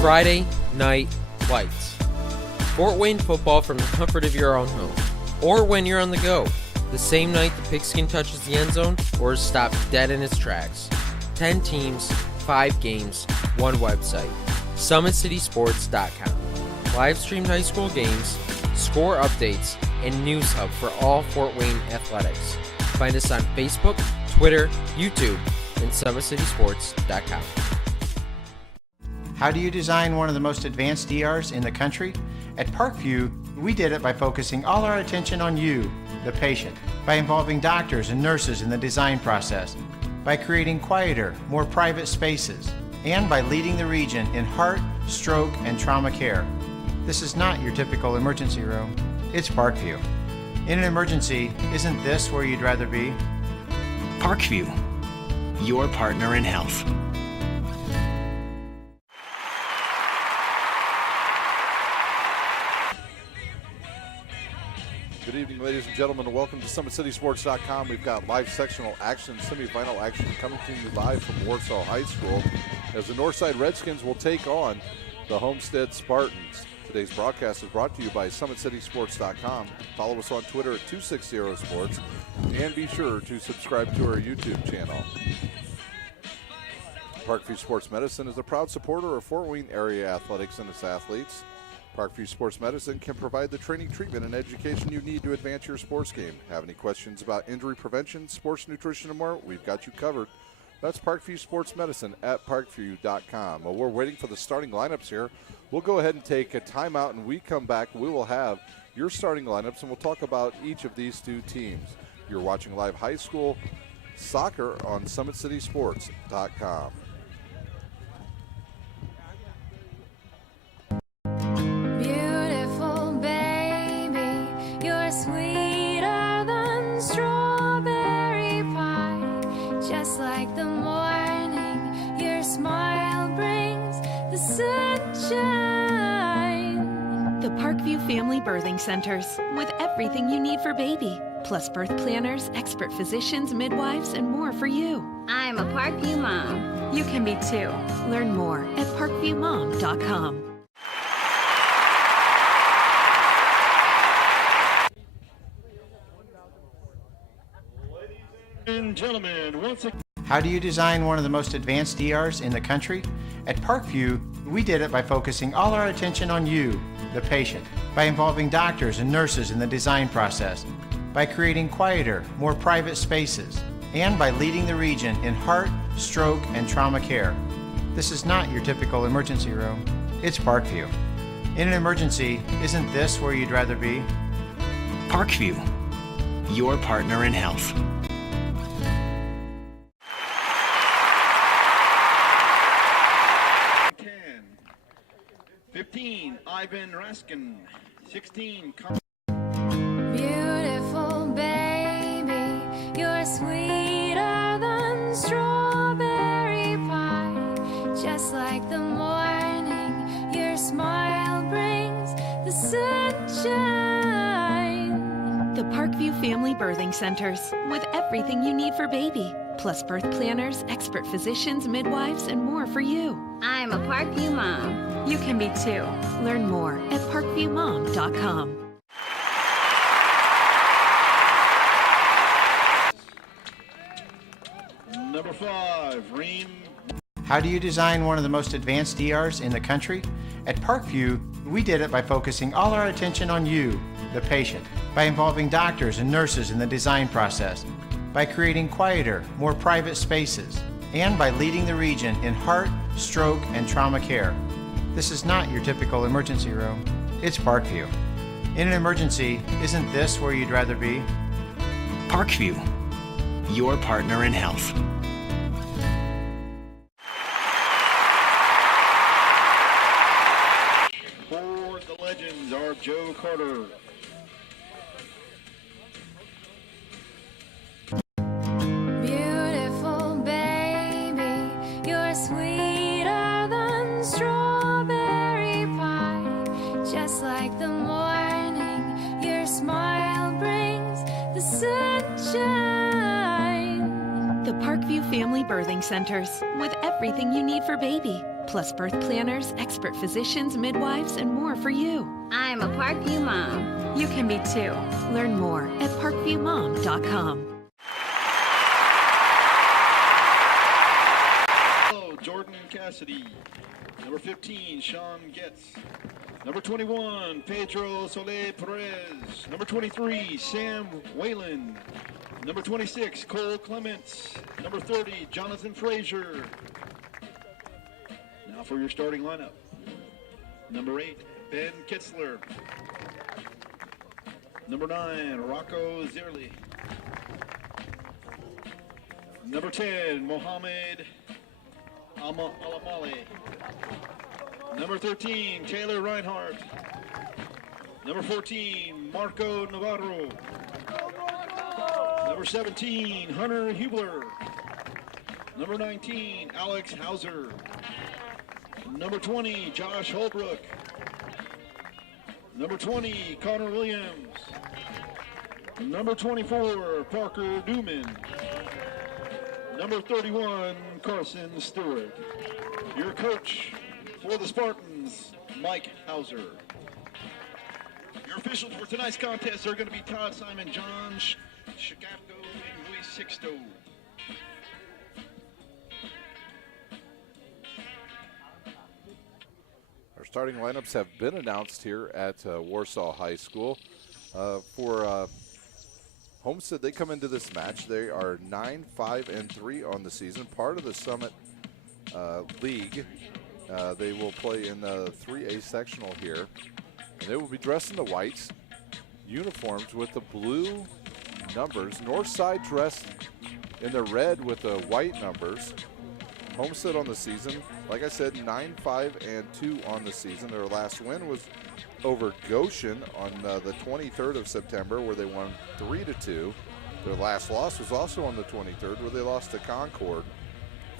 Friday Night Lights. Fort Wayne football from the comfort of your own home, or when you're on the go, the same night the pigskin touches the end zone or is stopped dead in its tracks. 10 teams, 5 games, 1 website. SummitCitySports.com. Live streamed high school games, score updates, and news hub for all Fort Wayne athletics. Find us on Facebook, Twitter, YouTube, and SummitCitySports.com. How do you design one of the most advanced ERs in the country? At Parkview, we did it by focusing all our attention on you, the patient, by involving doctors and nurses in the design process, by creating quieter, more private spaces, and by leading the region in heart, stroke, and trauma care. This is not your typical emergency room. It's Parkview. In an emergency, isn't this where you'd rather be? Parkview, your partner in health. Good evening, ladies and gentlemen, and welcome to SummitCitySports.com. We've got live sectional action, semifinal action coming to you live from Warsaw High School as the Northside Redskins will take on the Homestead Spartans. Today's broadcast is brought to you by SummitCitySports.com. Follow us on Twitter at 260sports, and be sure to subscribe to our YouTube channel. Parkview Sports Medicine is a proud supporter of Fort Wayne area athletics and its athletes. Parkview Sports Medicine can provide the training, treatment, and education you need to advance your sports game. Have any questions about injury prevention, sports nutrition, and more? We've got you covered. That's Parkview Sports Medicine at parkview.com. While we're waiting for the starting lineups here, we'll go ahead and take a timeout, and we come back. We will have your starting lineups, and we'll talk about each of these two teams. You're watching live high school soccer on SummitCitySports.com. Sweeter than strawberry pie, just like the morning your smile brings the sunshine. The Parkview Family Birthing Centers, with everything you need for baby, plus birth planners, expert physicians, midwives, and more for you. I'm a Parkview mom. You can be too. Learn more at parkviewmom.com. Gentlemen, once again. How do you design one of the most advanced ERs in the country? At Parkview, we did it by focusing all our attention on you, the patient, by involving doctors and nurses in the design process, by creating quieter, more private spaces, and by leading the region in heart, stroke, and trauma care. This is not your typical emergency room. It's Parkview. In an emergency, isn't this where you'd rather be? Parkview, your partner in health. 15, Ivan Raskin. 16, Beautiful baby, you're sweeter than strawberry pie, just like the morning your smile brings the sunshine. The Parkview Family Birthing Centers, with everything you need for baby, plus birth planners, expert physicians, midwives, and more for you. I'm a Parkview mom. You can be too. Learn more at parkviewmom.com. number 5, Reem. How do you design one of the most advanced ERs in the country? At Parkview, we did it by focusing all our attention on you, the patient, by involving doctors and nurses in the design process, by creating quieter, more private spaces, and by leading the region in heart, stroke, and trauma care. This is not your typical emergency room. It's Parkview. In an emergency, isn't this where you'd rather be? Parkview, your partner in health. For the Legends are Joe Carter. Beautiful baby, you're sweeter than strawberry pie, just like the morning your smile brings the sunshine. The Parkview Family Birthing Centers, with everything you need for baby, plus birth planners, expert physicians, midwives, and more for you. I'm a Parkview mom. You can be too. Learn more at parkviewmom.com. Oh, Jordan Cassidy. Number 15, Sean Getz. Number 21, Pedro Soler Perez. Number 23, Sam Whalen. Number 26, Cole Clements. Number 30, Jonathan Frazier. Now for your starting lineup. Number 8, Ben Kitzler. Number 9, Rocco Zierli. Number 10, Mohamed Alamale. Number 13, Taylor Reinhardt. Number 14, Marco Navarro. Number 17, Hunter Hubler. Number 19, Alex Hauser. Number 20, Josh Holbrook. Number 20, Connor Williams. Number 24, Parker Newman. Number 31, Carson Stewart. Your coach for the Spartans, Mike Hauser. Your officials for tonight's contest are going to be Todd Simon, John Shigapko, and Luis Sixto. Our starting lineups have been announced here at Warsaw High School. For Homestead, they come into this match. They are 9-5-3 on the season, part of the Summit League. They will play in the 3A sectional here. And they will be dressed in the whites uniforms with the blue numbers. Northside dressed in the red with the white numbers. Homestead on the season, like I said, 9-5-2 on the season. Their last win was over Goshen on the 23rd of September, where they won 3-2. Their last loss was also on the 23rd, where they lost to Concord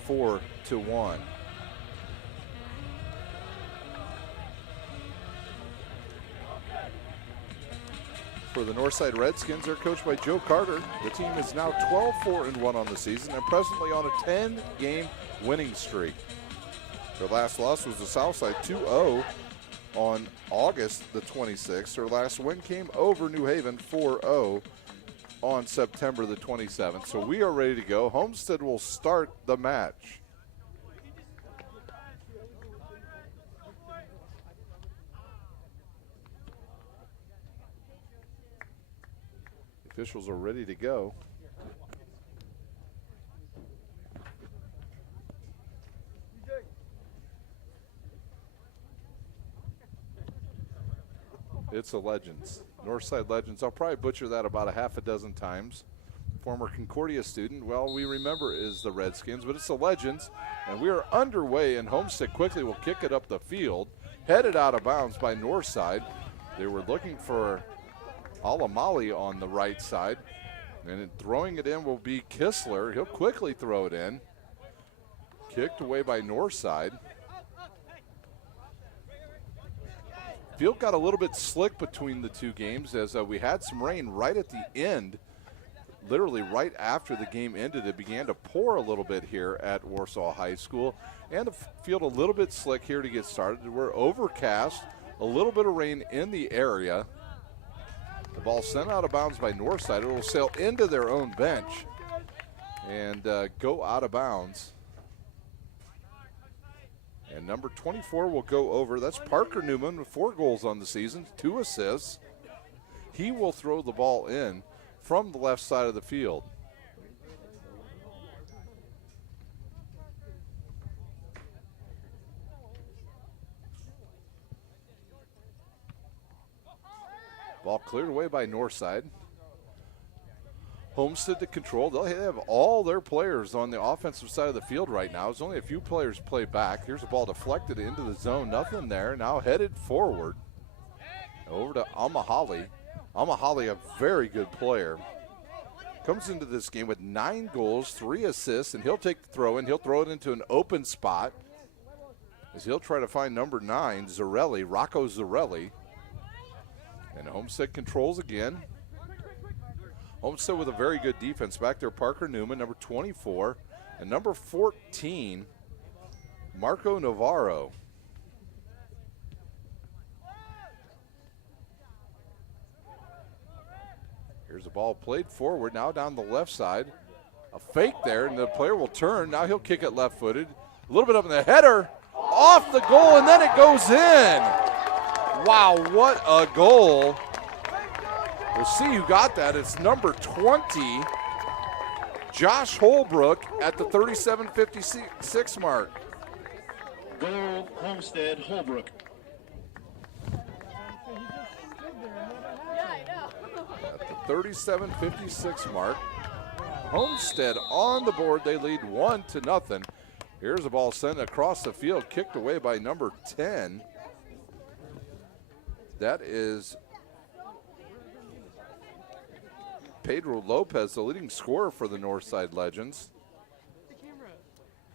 4-1. For the Northside Redskins, they're coached by Joe Carter. The team is now 12-4-1 on the season and presently on a 10-game winning streak. Their last loss was the Southside 2-0 on August the 26th. Their last win came over New Haven 4-0 on September the 27th. So we are ready to go. Homestead will start the match. Officials are ready to go. It's the Legends, Northside Legends. I'll probably butcher that about a half a dozen times. Former Concordia student, well, we remember is the Redskins, but it's the Legends, and we are underway, and Homestead quickly will kick it up the field, headed out of bounds by Northside. They were looking for Alamali on the right side, and throwing it in will be Kistler. He'll quickly throw it in. Kicked away by Northside. Field got a little bit slick between the two games as we had some rain right at the end. Literally right after the game ended, it began to pour a little bit here at Warsaw High School, and the field a little bit slick here to get started. We're overcast, a little bit of rain in the area. The ball sent out of bounds by Northside. It will sail into their own bench and go out of bounds. And number 24 will go over. That's Parker Newman with 4 goals on the season, 2 assists. He will throw the ball in from the left side of the field. Ball cleared away by Northside. Homestead to control. They'll have all their players on the offensive side of the field right now. There's only a few players play back. Here's a ball deflected into the zone. Nothing there. Now headed forward. Over to Amahali. Amahali, a very good player. Comes into this game with 9 goals, 3 assists, and he'll take the throw in. He'll throw it into an open spot as he'll try to find number 9, Zarelli, Rocco Zarelli. And Homestead controls again. Homestead with a very good defense back there. Parker Newman, number 24, and number 14, Marco Navarro. Here's the ball played forward, now down the left side. A fake there, and the player will turn. Now he'll kick it left-footed. A little bit up in the header, off the goal, and then it goes in. Wow, what a goal. We'll see who got that. It's number 20, Josh Holbrook at the 37:56 mark. Goal, Homestead, Holbrook. At the 37:56 mark. Homestead on the board. They lead 1-0. Here's a ball sent across the field, kicked away by number 10. That is Pedro Lopez, the leading scorer for the Northside Legends.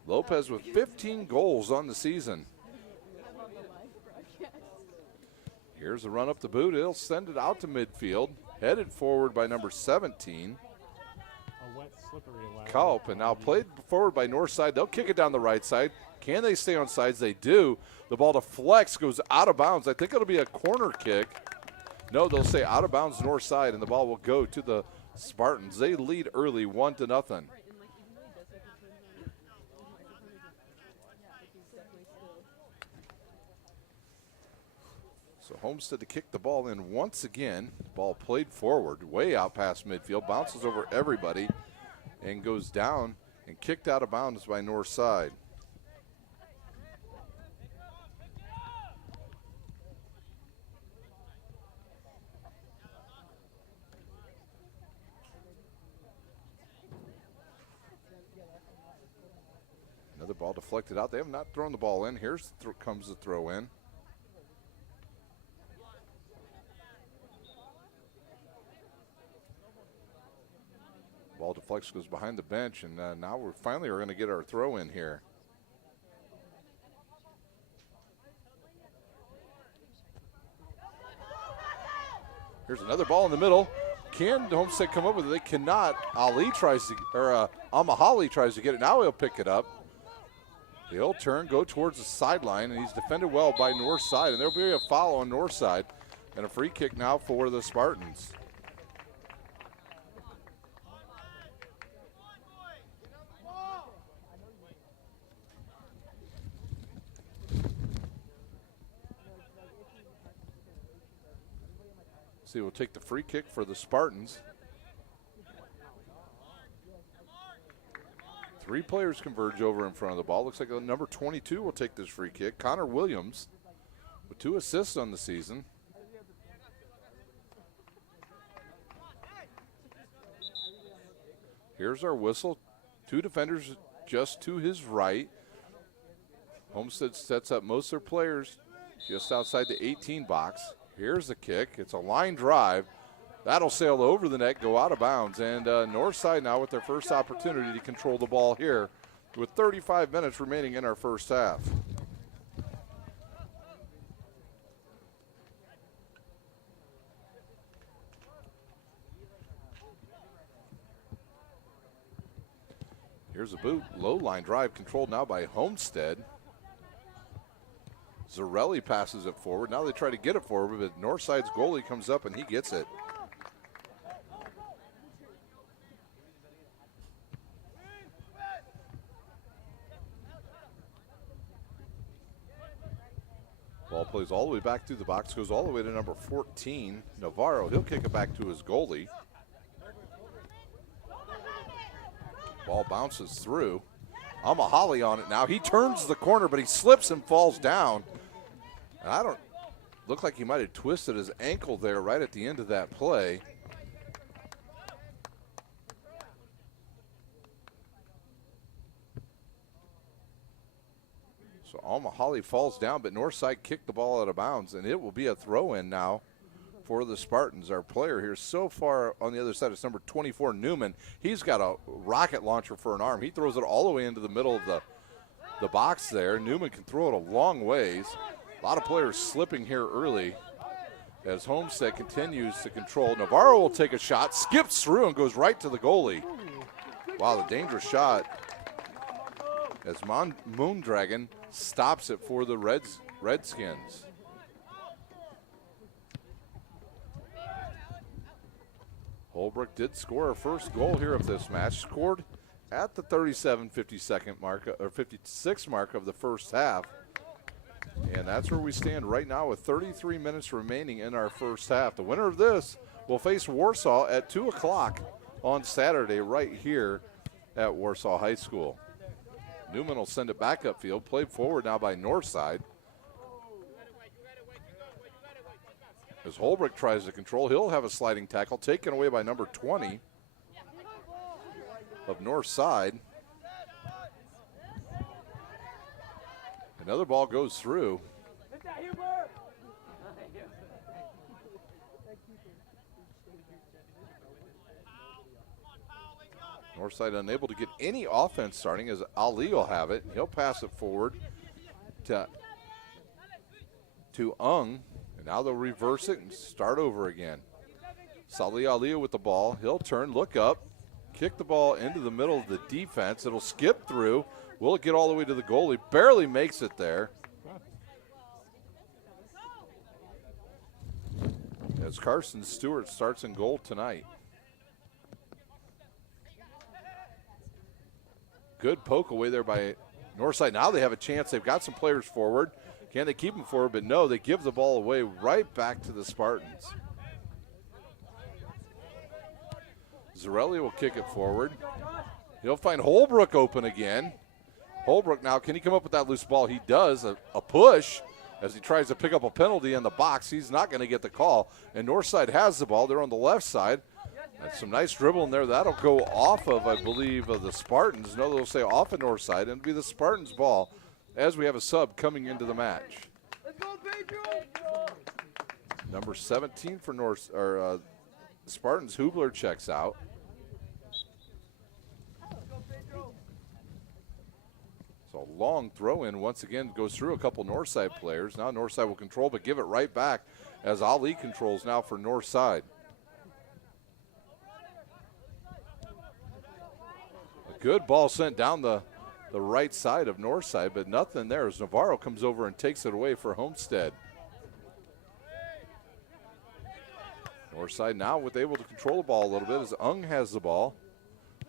Lopez with 15 goals on the season. Here's a run up the boot. He'll send it out to midfield. Headed forward by number 17. Kaup, and now played forward by Northside. They'll kick it down the right side. Can they stay on sides? They do. The ball deflects, goes out of bounds. I think it'll be a corner kick. No, they'll say out of bounds Northside, and the ball will go to the Spartans. They lead early 1-0. So Homestead to kick the ball in once again. Ball played forward, way out past midfield, bounces over everybody, and goes down and kicked out of bounds by Northside. Another ball deflected out. They have not thrown the ball in. Here's comes the throw in. Ball deflects, goes behind the bench, and now we're finally going to get our throw in here. Here's another ball in the middle. Can Homestead come up with it? They cannot. Amahali tries to get it. Now he'll pick it up. He'll turn, go towards the sideline, and he's defended well by Northside, and there'll be a foul on Northside, and a free kick now for the Spartans. See, we'll take the free kick for the Spartans. 3 players converge over in front of the ball. Looks like number 22 will take this free kick. Connor Williams with 2 assists on the season. Here's our whistle. 2 defenders just to his right. Homestead sets up most of their players just outside the 18 box. Here's the kick. It's a line drive. That'll sail over the net, go out of bounds. And Northside now with their first opportunity to control the ball here with 35 minutes remaining in our first half. Here's a boot. Low line drive controlled now by Homestead. Zarelli passes it forward. Now they try to get it forward, but Northside's goalie comes up and he gets it. Ball plays all the way back through the box, goes all the way to number 14, Navarro. He'll kick it back to his goalie. Ball bounces through. Amahali on it now. He turns the corner, but he slips and falls down. And I don't look like he might have twisted his ankle there right at the end of that play. So Amahali falls down, but Northside kicked the ball out of bounds, and it will be a throw-in now for the Spartans. Our player here so far on the other side is number 24, Newman. He's got a rocket launcher for an arm. He throws it all the way into the middle of the box there. Newman can throw it a long ways. A lot of players slipping here early as Homestead continues to control. Navarro will take a shot, skips through, and goes right to the goalie. Wow, the dangerous shot. as Moondragon stops it for the Redskins. Holbrook did score her first goal here of this match, scored at the 37-52 mark, or 56 mark of the first half. And that's where we stand right now with 33 minutes remaining in our first half. The winner of this will face Warsaw at 2 o'clock on Saturday right here at Warsaw High School. Newman will send it back upfield, played forward now by Northside. As Holbrook tries to control, he'll have a sliding tackle taken away by number 20 of Northside. Another ball goes through. Northside unable to get any offense starting as Ali will have it. He'll pass it forward to Ung. And now they'll reverse it and start over again. Salih Ali with the ball. He'll turn, look up, kick the ball into the middle of the defense. It'll skip through. Will it get all the way to the goalie? Barely makes it there. As Carson Stewart starts in goal tonight. Good poke away there by Northside. Now they have a chance. They've got some players forward. Can they keep them forward? But no, they give the ball away right back to the Spartans. Zarelli will kick it forward. He'll find Holbrook open again. Holbrook now, can he come up with that loose ball? He does. A push as he tries to pick up a penalty in the box. He's not going to get the call. And Northside has the ball. They're on the left side. And some nice dribbling there. That'll go off of, I believe, of the Spartans. No, they'll say off of Northside. And it'll be the Spartans' ball as we have a sub coming into the match. Let's go, Pedro! Number 17 for Spartans, Hubler checks out. So a long throw in once again goes through a couple Northside players. Now Northside will control but give it right back as Ali controls now for Northside. A good ball sent down the right side of Northside, but nothing there as Navarro comes over and takes it away for Homestead. Northside now able to control the ball a little bit as Ung has the ball.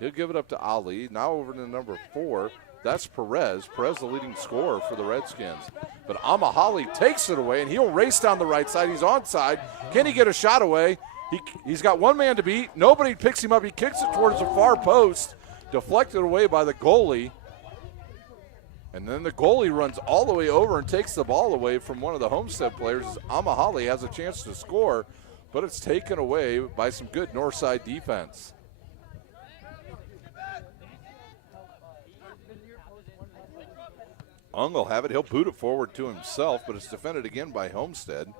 He'll give it up to Ali. Now over to number 4. That's Perez. Perez the leading scorer for the Redskins. But Amahali takes it away, and he'll race down the right side. He's onside. Can he get a shot away? He's got one man to beat. Nobody picks him up. He kicks it towards the far post. Deflected away by the goalie. And then the goalie runs all the way over and takes the ball away from one of the Homestead players. Amahali has a chance to score, but it's taken away by some good Northside defense. Ung will have it. He'll boot it forward to himself, but it's defended again by Homestead.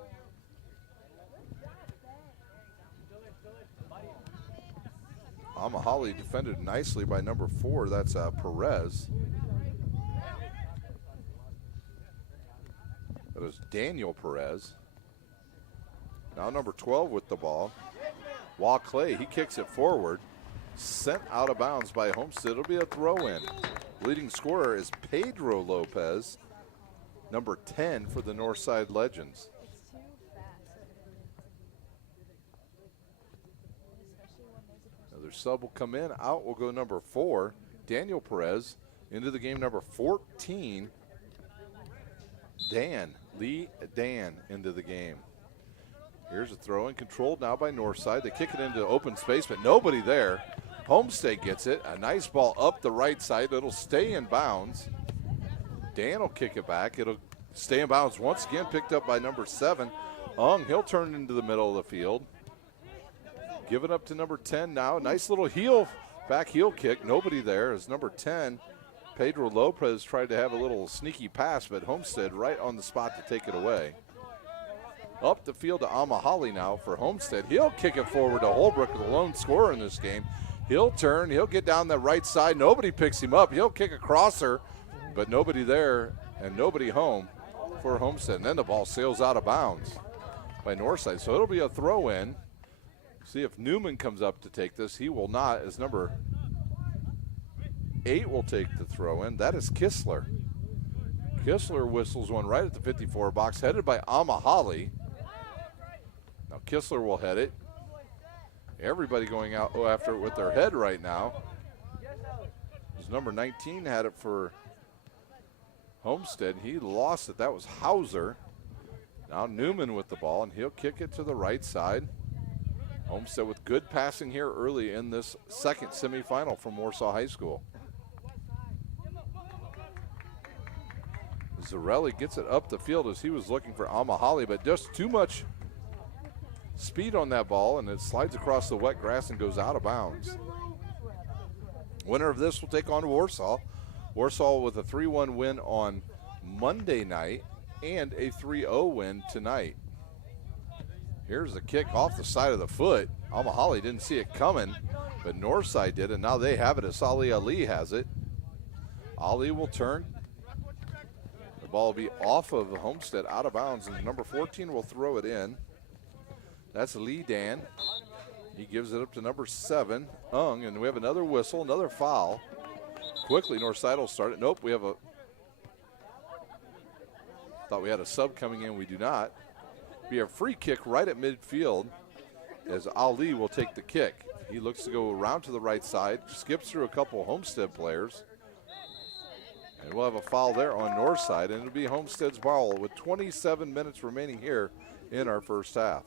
Amahali defended nicely by number 4. That's Perez. That is Daniel Perez. Now number 12 with the ball. Wah Clay, he kicks it forward. Sent out of bounds by Homestead. It'll be a throw-in. Leading scorer is Pedro Lopez, number 10 for the Northside Legends. Another sub will come in. Out will go number 4, Daniel Perez. Into the game, number 14, Lee Dan into the game. Here's a throw in, controlled now by Northside. They kick it into open space, but nobody there. Homestead gets it. A nice ball up the right side. It'll stay in bounds. Dan will kick it back. It'll stay in bounds once again, picked up by number 7. Ung, he'll turn into the middle of the field. Give it up to number 10 now. Nice little back heel kick. Nobody there as number 10, Pedro Lopez, tried to have a little sneaky pass, but Homestead right on the spot to take it away. Up the field to Amahali now for Homestead. He'll kick it forward to Holbrook, the lone scorer in this game. He'll turn, he'll get down the right side. Nobody picks him up. He'll kick a crosser, but nobody there and nobody home for Homestead. And then the ball sails out of bounds by Northside. So it'll be a throw in. See if Newman comes up to take this. He will not, as number 8 will take the throw in. That is Kistler. Kistler whistles one right at the 54 box, headed by Mahoney. Now Kistler will head it. Everybody going out after it with their head right now. His number 19 had it for Homestead. He lost it. That was Hauser. Now Newman with the ball, and he'll kick it to the right side. Homestead with good passing here early in this second semifinal from Warsaw High School. Zarelli gets it up the field as he was looking for Mahoney, but just too much speed on that ball, and it slides across the wet grass and goes out of bounds. Winner of this will take on Warsaw. Warsaw with a 3-1 win on Monday night and a 3-0 win tonight. Here's the kick off the side of the foot. Mahoney didn't see it coming, but Northside did, and now they have it as Ali has it. Ali will turn. The ball will be off of Homestead, out of bounds, and number 14 will throw it in. That's Lee Dan. He gives it up to number 7, Ung, and we have another whistle, another foul. Quickly, Northside will start it. Nope, we have a, thought we had a sub coming in, we do not. Be a free kick right at midfield as Ali will take the kick. He looks to go around to the right side, skips through a couple Homestead players. And we'll have a foul there on Northside, and it'll be Homestead's ball with 27 minutes remaining here in our first half.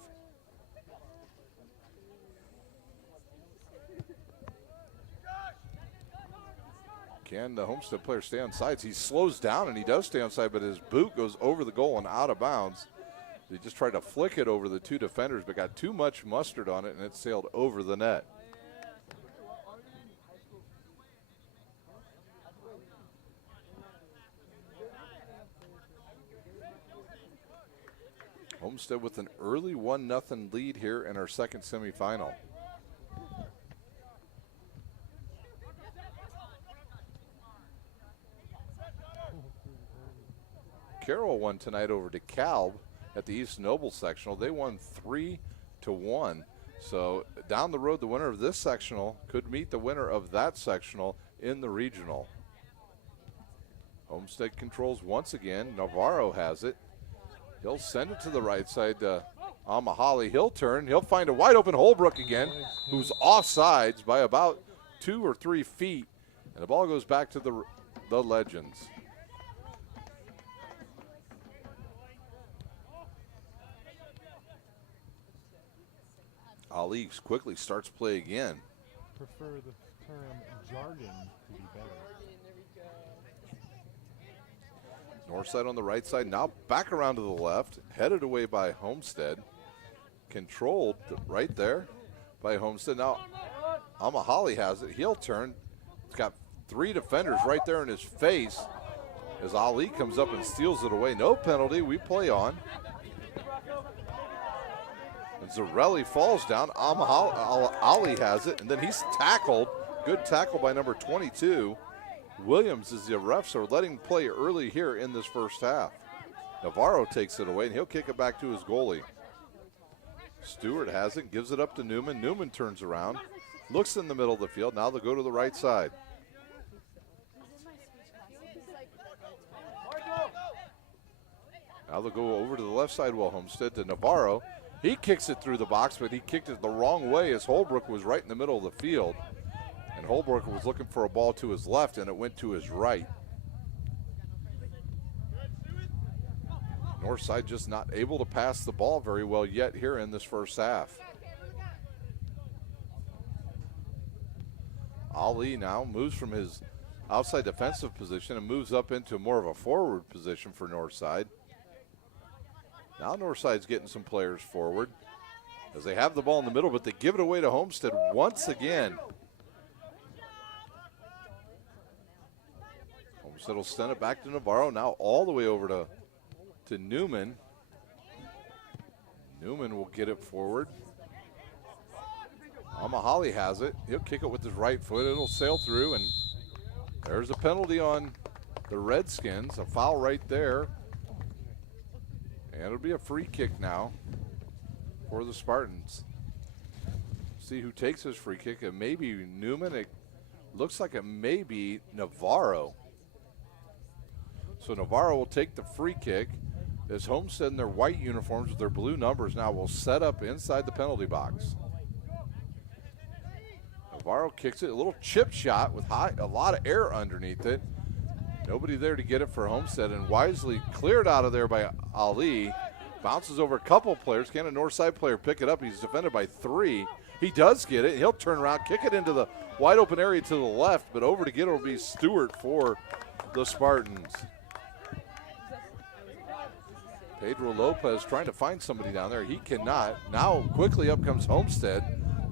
Can the Homestead player stay on sides? He slows down, and he does stay on side, but his boot goes over the goal and out of bounds. He just tried to flick it over the 2 defenders, but got too much mustard on it, and it sailed over the net. Homestead with an early 1-0 lead here in our second semifinal. Carroll won tonight over DeKalb at the East Noble sectional. They won 3-1. So down the road, the winner of this sectional could meet the winner of that sectional in the regional. Homestead controls once again. Navarro has it. He'll send it to the right side to Mahoney. He'll turn. He'll find a wide open Holbrook again, who's offsides by about 2 or 3 feet. And the ball goes back to the Legends. Ali quickly starts play again. Prefer the term jargon to be better. Northside on the right side, now back around to the left, headed away by Homestead. Controlled right there by Homestead. Now Mahoney has it. He'll turn. He's got 3 defenders right there in his face as Ali comes up and steals it away. No penalty. We play on. And Zarelli falls down. Ali has it, and then he's tackled. Good tackle by number 22. Williams, as the refs are letting play early here in this first half. Navarro takes it away, and he'll kick it back to his goalie. Stewart has it, gives it up to Newman. Newman turns around, looks in the middle of the field. Now they'll go to the right side. Now they'll go over to the left side. Well, Homestead to Navarro. He kicks it through the box, but he kicked it the wrong way as Holbrook was right in the middle of the field. And Holbrook was looking for a ball to his left, and it went to his right. Northside just not able to pass the ball very well yet here in this first half. Ali now moves from his outside defensive position and moves up into more of a forward position for Northside. Now Northside's getting some players forward as they have the ball in the middle, but they give it away to Homestead once again. Homestead will send it back to Navarro, now all the way over to Newman. Newman will get it forward. Mahoney has it. He'll kick it with his right foot. It'll sail through, and there's a penalty on the Redskins, a foul right there. And it'll be a free kick now for the Spartans. See who takes his free kick. It may be Newman. It Looks like it may be Navarro. So Navarro will take the free kick. As Homestead in their white uniforms with their blue numbers now will set up inside the penalty box. Navarro kicks it, a little chip shot with a lot of air underneath it. Nobody there to get it for Homestead, and wisely cleared out of there by Ali. Bounces over a couple players. Can a Northside player pick it up? He's defended by 3. He does get it. He'll turn around, kick it into the wide open area to the left, but over to get it will be Stewart for the Spartans. Pedro Lopez trying to find somebody down there. He cannot. Now quickly up comes Homestead.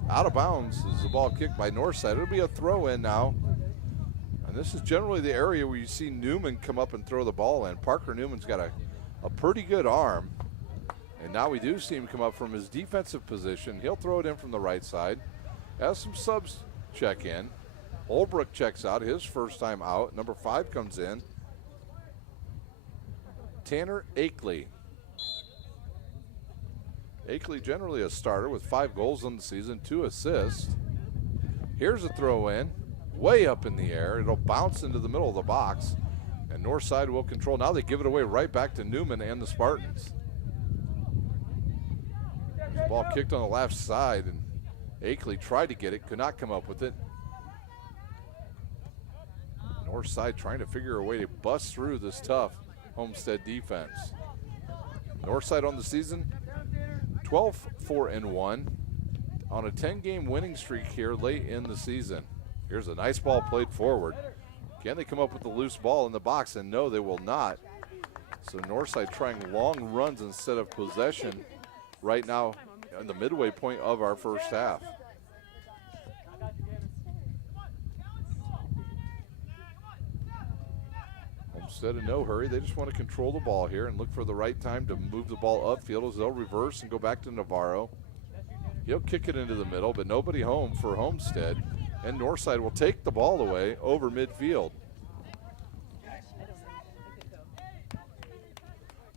Out of bounds is the ball kicked by Northside. It'll be a throw in now. And this is generally the area where you see Newman come up and throw the ball in. Parker Newman's got a pretty good arm. And now we do see him come up from his defensive position. He'll throw it in from the right side. As some subs check in. Holbrook checks out, his first time out. Number 5 comes in. Tanner Akeley. Akeley generally a starter with 5 goals on the season, 2 assists. Here's a throw in, way up in the air. It'll bounce into the middle of the box, and Northside will control. Now they give it away right back to Newman and the Spartans. The ball kicked on the left side, and Akeley tried to get it, could not come up with it. Northside trying to figure a way to bust through this tough Homestead defense. Northside on the season, 12-4-1 on a 10-game winning streak here late in the season. Here's a nice ball played forward. Can they come up with the loose ball in the box? And no, they will not. So Northside trying long runs instead of possession right now in the midway point of our first half. Homestead in no hurry. They just want to control the ball here and look for the right time to move the ball upfield as they'll reverse and go back to Navarro. He'll kick it into the middle, but nobody home for Homestead. And Northside will take the ball away over midfield.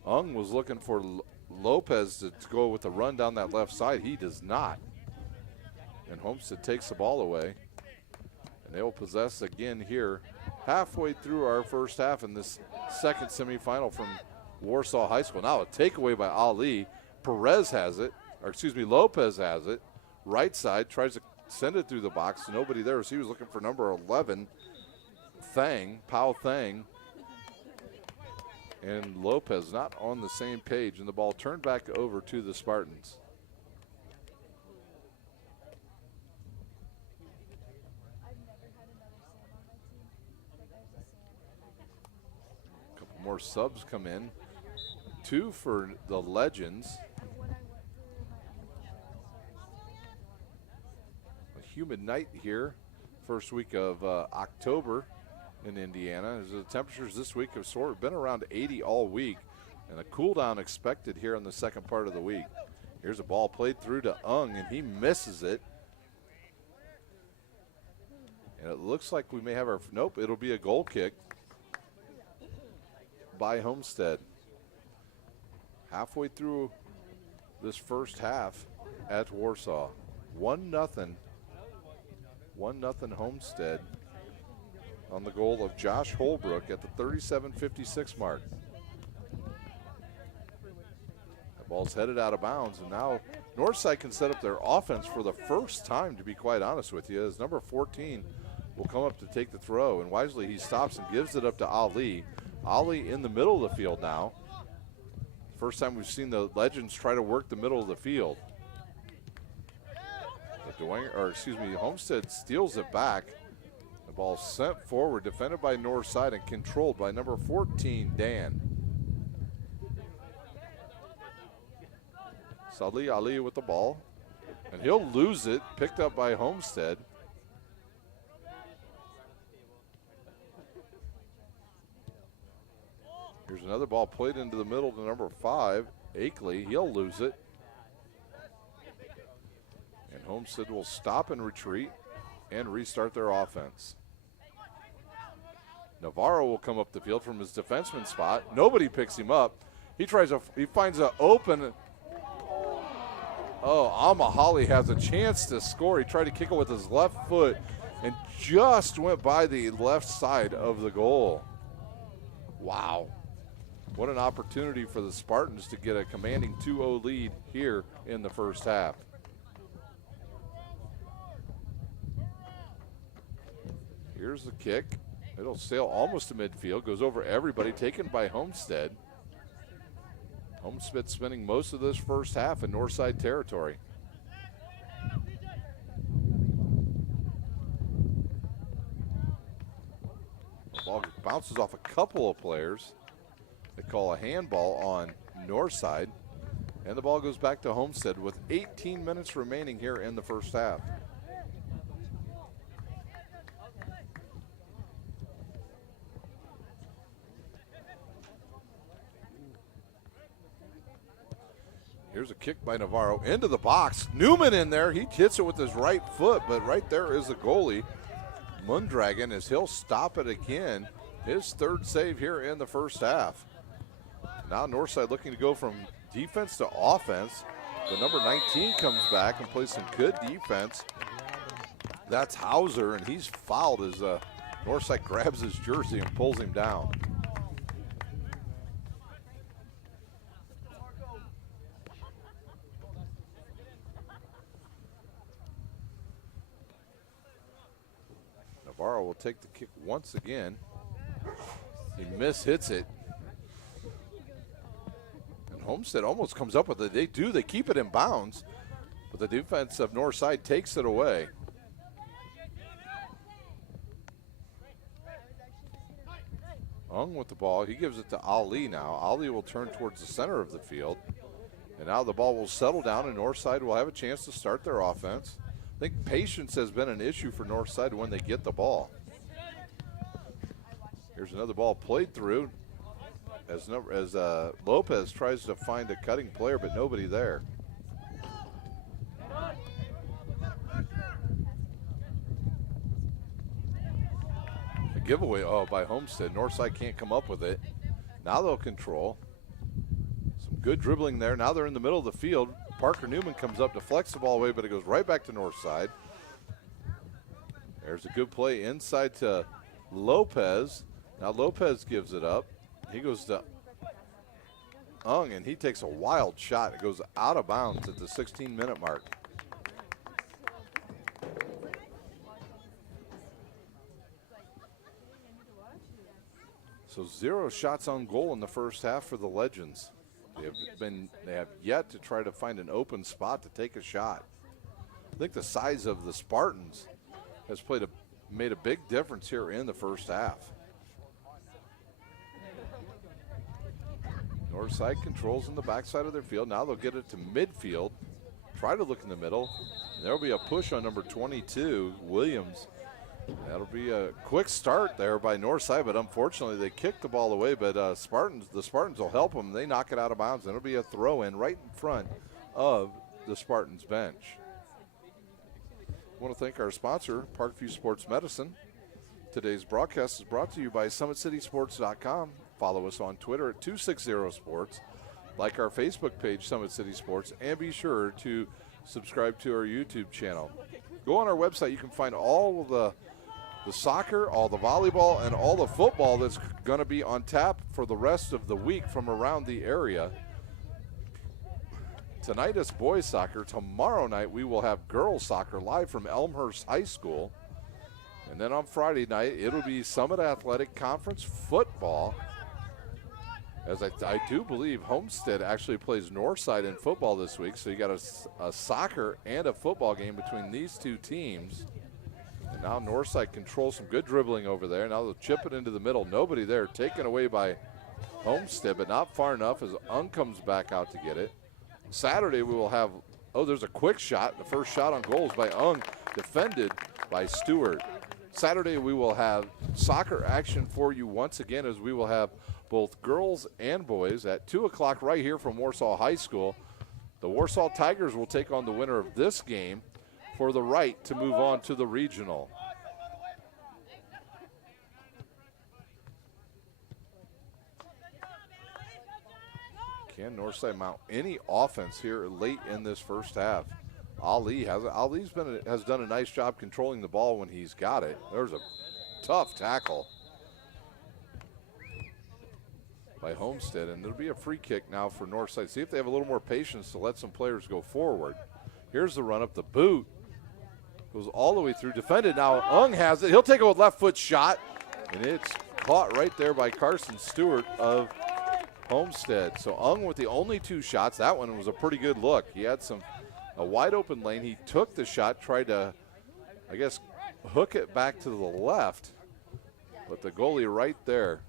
Ung was looking for Lopez to go with a run down that left side. He does not. And Homestead takes the ball away. And they will possess again here halfway through our first half in this second semifinal from Warsaw High School. Now a takeaway by Ali. Perez has it, or excuse me, Lopez has it. Right side, tries to send it through the box. Nobody there, so he was looking for number 11, Pao Thang. And Lopez not on the same page, and the ball turned back over to the Spartans. A couple more subs come in. 2 for the Legends. A humid night here, first week of October in Indiana. As the temperatures this week have sort of been around 80 all week, and a cool down expected here in the second part of the week. Here's a ball played through to Ung, and he misses it. And it looks like we may have our, nope, it'll be a goal kick by Homestead. Halfway through this first half at Warsaw. 1-0 Homestead on the goal of Josh Holbrook at the 37:56 mark. The ball's headed out of bounds, and now Northside can set up their offense for the first time, to be quite honest with you, as number 14 will come up to take the throw, and wisely he stops and gives it up to Ali. Ali in the middle of the field now. First time we've seen the Legends try to work the middle of the field. Homestead steals it back. The ball sent forward, defended by Northside and controlled by number 14, Dan. Salih Ali with the ball, and he'll lose it, picked up by Homestead. Here's another ball played into the middle to number 5, Akeley. He'll lose it. And Homestead will stop and retreat and restart their offense. Navarro will come up the field from his defenseman spot. Nobody picks him up. He finds an open. Oh, Amahali has a chance to score. He tried to kick it with his left foot. and just went by the left side of the goal. Wow. What an opportunity for the Spartans to get a commanding 2-0 lead here in the first half. Here's the kick. It'll sail almost to midfield, goes over everybody, taken by Homestead. Homestead spending most of this first half in Northside territory. The ball bounces off a couple of players. They call a handball on Northside, and the ball goes back to Homestead with 18 minutes remaining here in the first half. Here's a kick by Navarro into the box. Newman in there. He hits it with his right foot, but right there is the goalie, Mundragon, as he'll stop it again. His third save here in the first half. Now Northside looking to go from defense to offense. The number 19 comes back and plays some good defense. That's Hauser, and he's fouled as Northside grabs his jersey and pulls him down. Navarro will take the kick once again. He mishits it. And Homestead almost comes up with it. They do. They keep it in bounds. But the defense of Northside takes it away. Ung with the ball. He gives it to Ali now. Ali will turn towards the center of the field. And now the ball will settle down and Northside will have a chance to start their offense. I think patience has been an issue for Northside when they get the ball. Here's another ball played through as Lopez tries to find a cutting player, but nobody there. A giveaway by Homestead. Northside can't come up with it. Now they'll control. Some good dribbling there. Now they're in the middle of the field. Parker Newman comes up to flex the ball away, but it goes right back to Northside. There's a good play inside to Lopez. Now Lopez gives it up. He goes to Ung, and he takes a wild shot. It goes out of bounds at the 16-minute mark. So 0 shots on goal in the first half for the Legends. They have yet to try to find an open spot to take a shot. I think the size of the Spartans has made a big difference here in the first half. Northside controls in the backside of their field. Now they'll get it to midfield. Try to look in the middle. There'll be a push on number 22, Williams. That'll be a quick start there by Northside, but unfortunately they kicked the ball away. But the Spartans will help them. They knock it out of bounds, and it'll be a throw-in right in front of the Spartans bench. I want to thank our sponsor, Parkview Sports Medicine. Today's broadcast is brought to you by SummitCitySports.com. Follow us on Twitter at 260sports. Like our Facebook page, Summit City Sports, and be sure to subscribe to our YouTube channel. Go on our website. You can find all of the soccer, all the volleyball, and all the football that's going to be on tap for the rest of the week from around the area. Tonight is boys soccer. Tomorrow night we will have girls soccer live from Elmhurst High School. And then on Friday night it'll be Summit Athletic Conference football. As I do believe Homestead actually plays Northside in football this week. So you got a soccer and a football game between these two teams. And now Northside controls some good dribbling over there. Now they'll chip it into the middle. Nobody there. Taken away by Homestead, but not far enough as Ung comes back out to get it. Saturday we will have, there's a quick shot. The first shot on goal is by Ung, defended by Stewart. Saturday we will have soccer action for you once again, as we will have both girls and boys at 2 o'clock right here from Warsaw High School. The Warsaw Tigers will take on the winner of this game for the right to move on to the regional. Can Northside mount any offense here late in this first half? has done a nice job controlling the ball when he's got it. There's a tough tackle by Homestead, and there'll be a free kick now for Northside. See if they have a little more patience to let some players go forward. Here's the run up, the boot goes all the way through, defended. Now Ung has it. He'll take a left foot shot, and it's caught right there by Carson Stewart of Homestead. So Ung with the only 2 shots. That one was a pretty good look. He had a wide open lane. He took the shot, tried to, I guess, hook it back to the left, but the goalie right there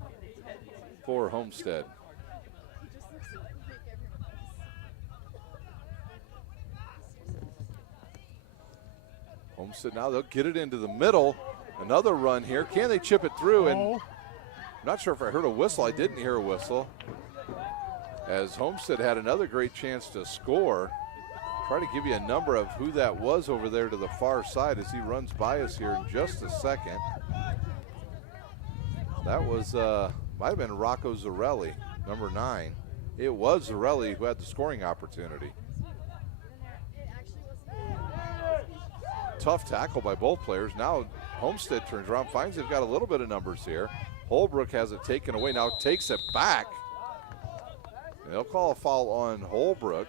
for Homestead. Homestead now, they'll get it into the middle. Another run here. Can they chip it through? And I'm not sure if I heard a whistle. I didn't hear a whistle, as Homestead had another great chance to score. Try to give you a number of who that was over there to the far side as he runs by us here in just a second. That was, might have been Rocco Zarelli, number 9. It was Zarelli who had the scoring opportunity. Tough tackle by both players. Now Homestead turns around, finds they've got a little bit of numbers here. Holbrook has it taken away, now takes it back. And they'll call a foul on Holbrook.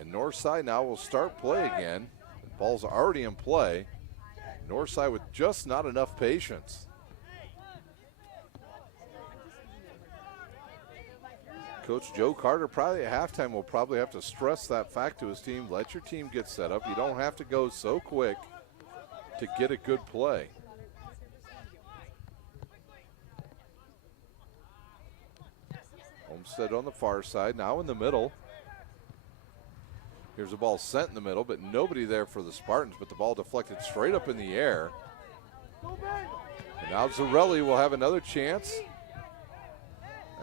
And Northside now will start play again. The ball's already in play. Northside with just not enough patience. Coach Joe Carter probably at halftime will probably have to stress that fact to his team. Let your team get set up. You don't have to go so quick to get a good play. Homestead on the far side, now in the middle. Here's a ball sent in the middle, but nobody there for the Spartans, but the ball deflected straight up in the air. And now Zarelli will have another chance.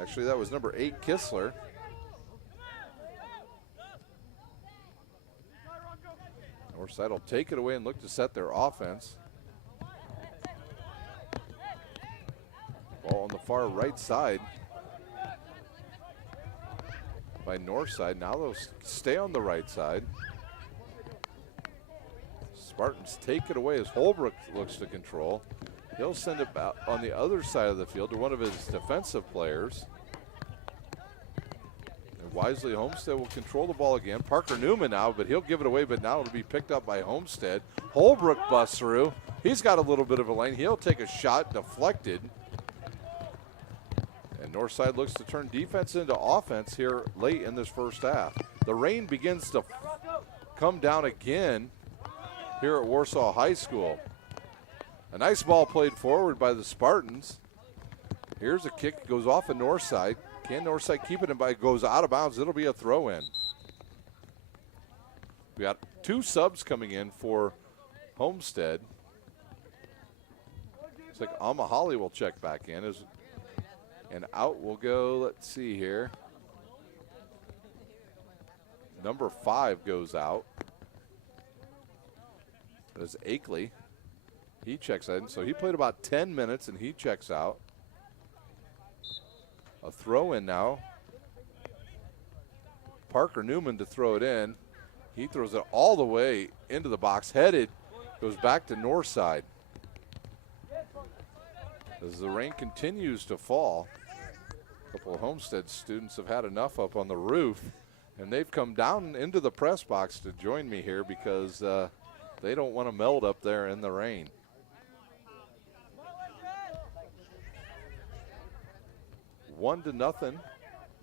Actually, that was number 8, Kistler. Northside will take it away and look to set their offense. Ball on the far right side by Northside. Now they'll stay on the right side. Spartans take it away as Holbrook looks to control. He'll send it out on the other side of the field to one of his defensive players. And wisely, Homestead will control the ball again. Parker Newman now, but he'll give it away, but now it'll be picked up by Homestead. Holbrook busts through. He's got a little bit of a lane. He'll take a shot, deflected. And Northside looks to turn defense into offense here late in this first half. The rain begins to come down again here at Warsaw High School. A nice ball played forward by the Spartans. Here's a kick, goes off of Northside. Can Northside keep it? And by goes out of bounds, it'll be a throw in. We got 2 subs coming in for Homestead. It's like Amahali will check back in. And out will go, let's see here. Number 5 goes out. That's Akeley. He checks in, so he played about 10 minutes and he checks out. A throw in now. Parker Newman to throw it in. He throws it all the way into the box, headed, goes back to Northside. As the rain continues to fall, a couple of Homestead students have had enough up on the roof, and they've come down into the press box to join me here because they don't want to melt up there in the rain. One to nothing.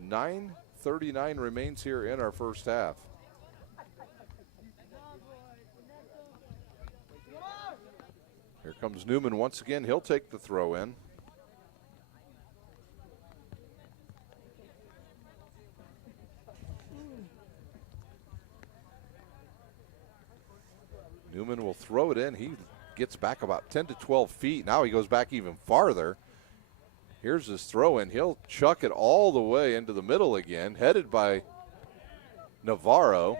9:39 remains here in our first half. Here comes Newman once again. He'll take the throw in. Newman will throw it in. He gets back about 10 to 12 feet. Now he goes back even farther. Here's his throw in. He'll chuck it all the way into the middle again, headed by Navarro.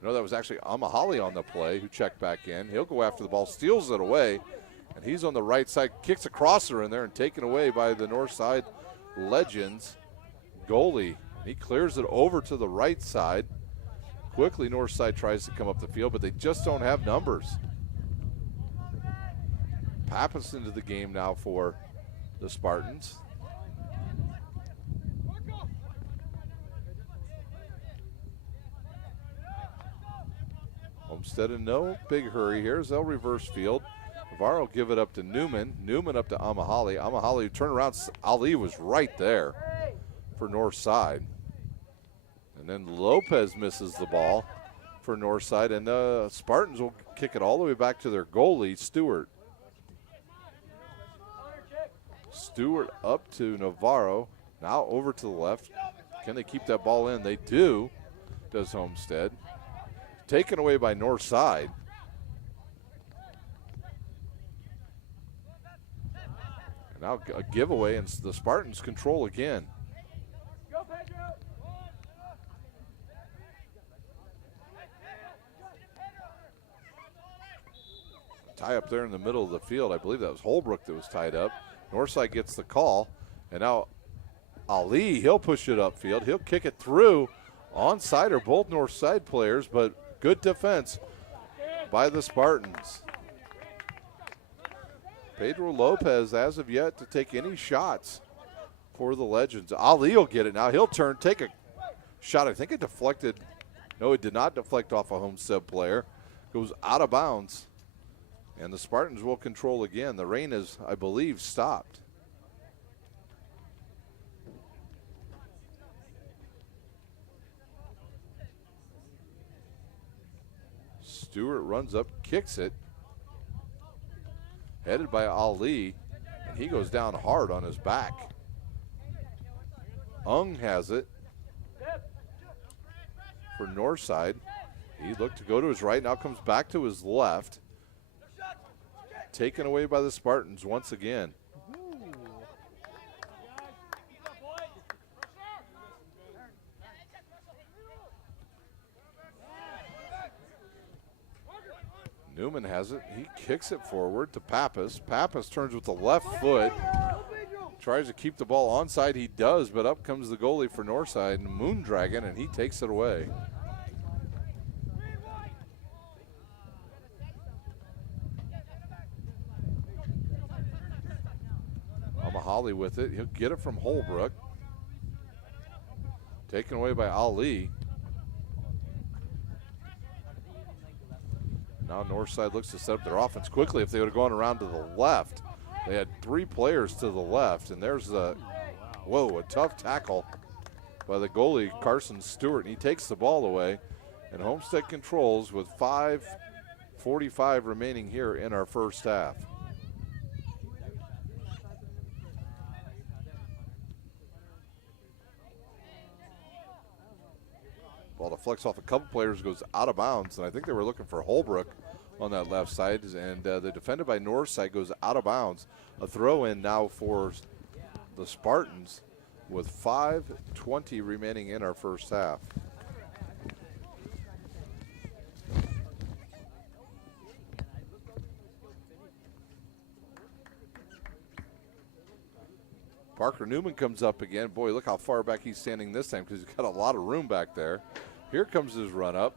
No, that was actually Amahali on the play who checked back in. He'll go after the ball, steals it away, and he's on the right side, kicks a crosser in there and taken away by the Northside Legends goalie. He clears it over to the right side. Quickly, Northside tries to come up the field, but they just don't have numbers. Pappas into the game now for the Spartans. Homestead in no big hurry here as they'll reverse field. Navarro give it up to Newman. Newman up to Amahali. Amahali turn around. Ali was right there for Northside. And then Lopez misses the ball for Northside, and the Spartans will kick it all the way back to their goalie, Stewart. Stewart up to Navarro. Now over to the left. Can they keep that ball in? They do, does Homestead. Taken away by Northside. And now a giveaway, and the Spartans control again. Tie up there in the middle of the field. I believe that was Holbrook that was tied up. Northside gets the call, and now Ali, he'll push it upfield. He'll kick it through. Onside are both Northside players, but good defense by the Spartans. Pedro Lopez, as of yet, to take any shots for the Legends. Ali will get it now. He'll turn, take a shot. I think it deflected. No, it did not deflect off a Homestead player. Goes out of bounds. And the Spartans will control again. The rain is, I believe, stopped. Stewart runs up, kicks it. Headed by Ali, and he goes down hard on his back. Ung has it for Northside. He looked to go to his right, now comes back to his left. Taken away by the Spartans once again. Newman has it. He kicks it forward to Pappas. Pappas turns with the left foot. Tries to keep the ball onside. He does, but up comes the goalie for Northside, Moondragon, and he takes it away. Amahali with it. He'll get it from Holbrook. Taken away by Ali. Now Northside looks to set up their offense quickly. If they would have gone around to the left, they had three players to the left, and there's a tough tackle by the goalie, Carson Stewart, and he takes the ball away, and Homestead controls with 5:45 remaining here in our first half. Ball deflects off a couple players, goes out of bounds, and I think they were looking for Holbrook on that left side, and the defended by Northside goes out of bounds. A throw in now for the Spartans with 5:20 remaining in our first half. Parker Newman comes up again. Boy, look how far back he's standing this time because he's got a lot of room back there. Here comes his run up.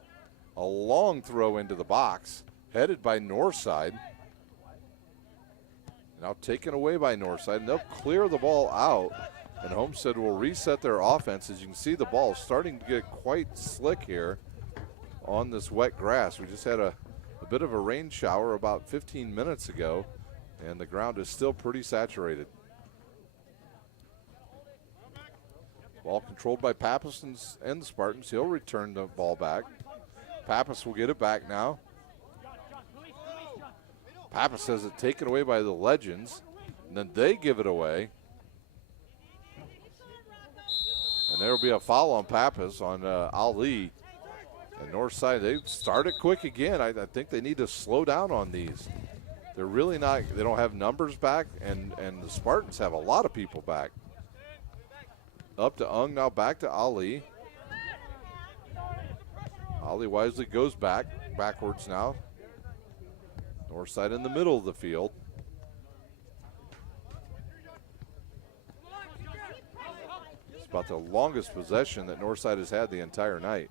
A long throw into the box, headed by Northside. Now taken away by Northside, and they'll clear the ball out, and Homestead will reset their offense. As you can see, the ball starting to get quite slick here on this wet grass. We just had a bit of a rain shower about 15 minutes ago, and the ground is still pretty saturated. Ball controlled by Pappas and the Spartans. He'll return the ball back. Pappas will get it back now. Pappas has it taken away by the Legends, and then they give it away. And there will be a foul on Pappas on Ali. And Northside, they started quick again. I think they need to slow down on these. They're really not, they don't have numbers back, and the Spartans have a lot of people back. Up to Ung, now back to Ali. Ali wisely goes backwards now. Northside in the middle of the field. It's about the longest possession that Northside has had the entire night.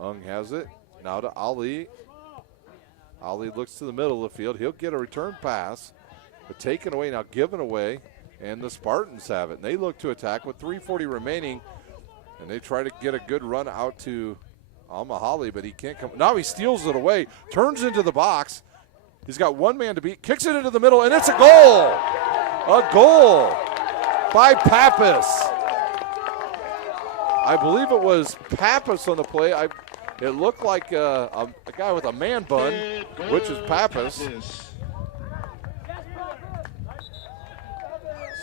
Ung has it. Now to Ali. Ali looks to the middle of the field. He'll get a return pass, but taken away, now given away, and the Spartans have it. And they look to attack with 3:40 remaining, and they try to get a good run out to Mahoney, but he can't come. Now he steals it away, turns into the box. He's got one man to beat, kicks it into the middle, and it's a goal! A goal by Pappas. I believe it was Pappas on the play. It looked like a guy with a man bun, which is Pappas.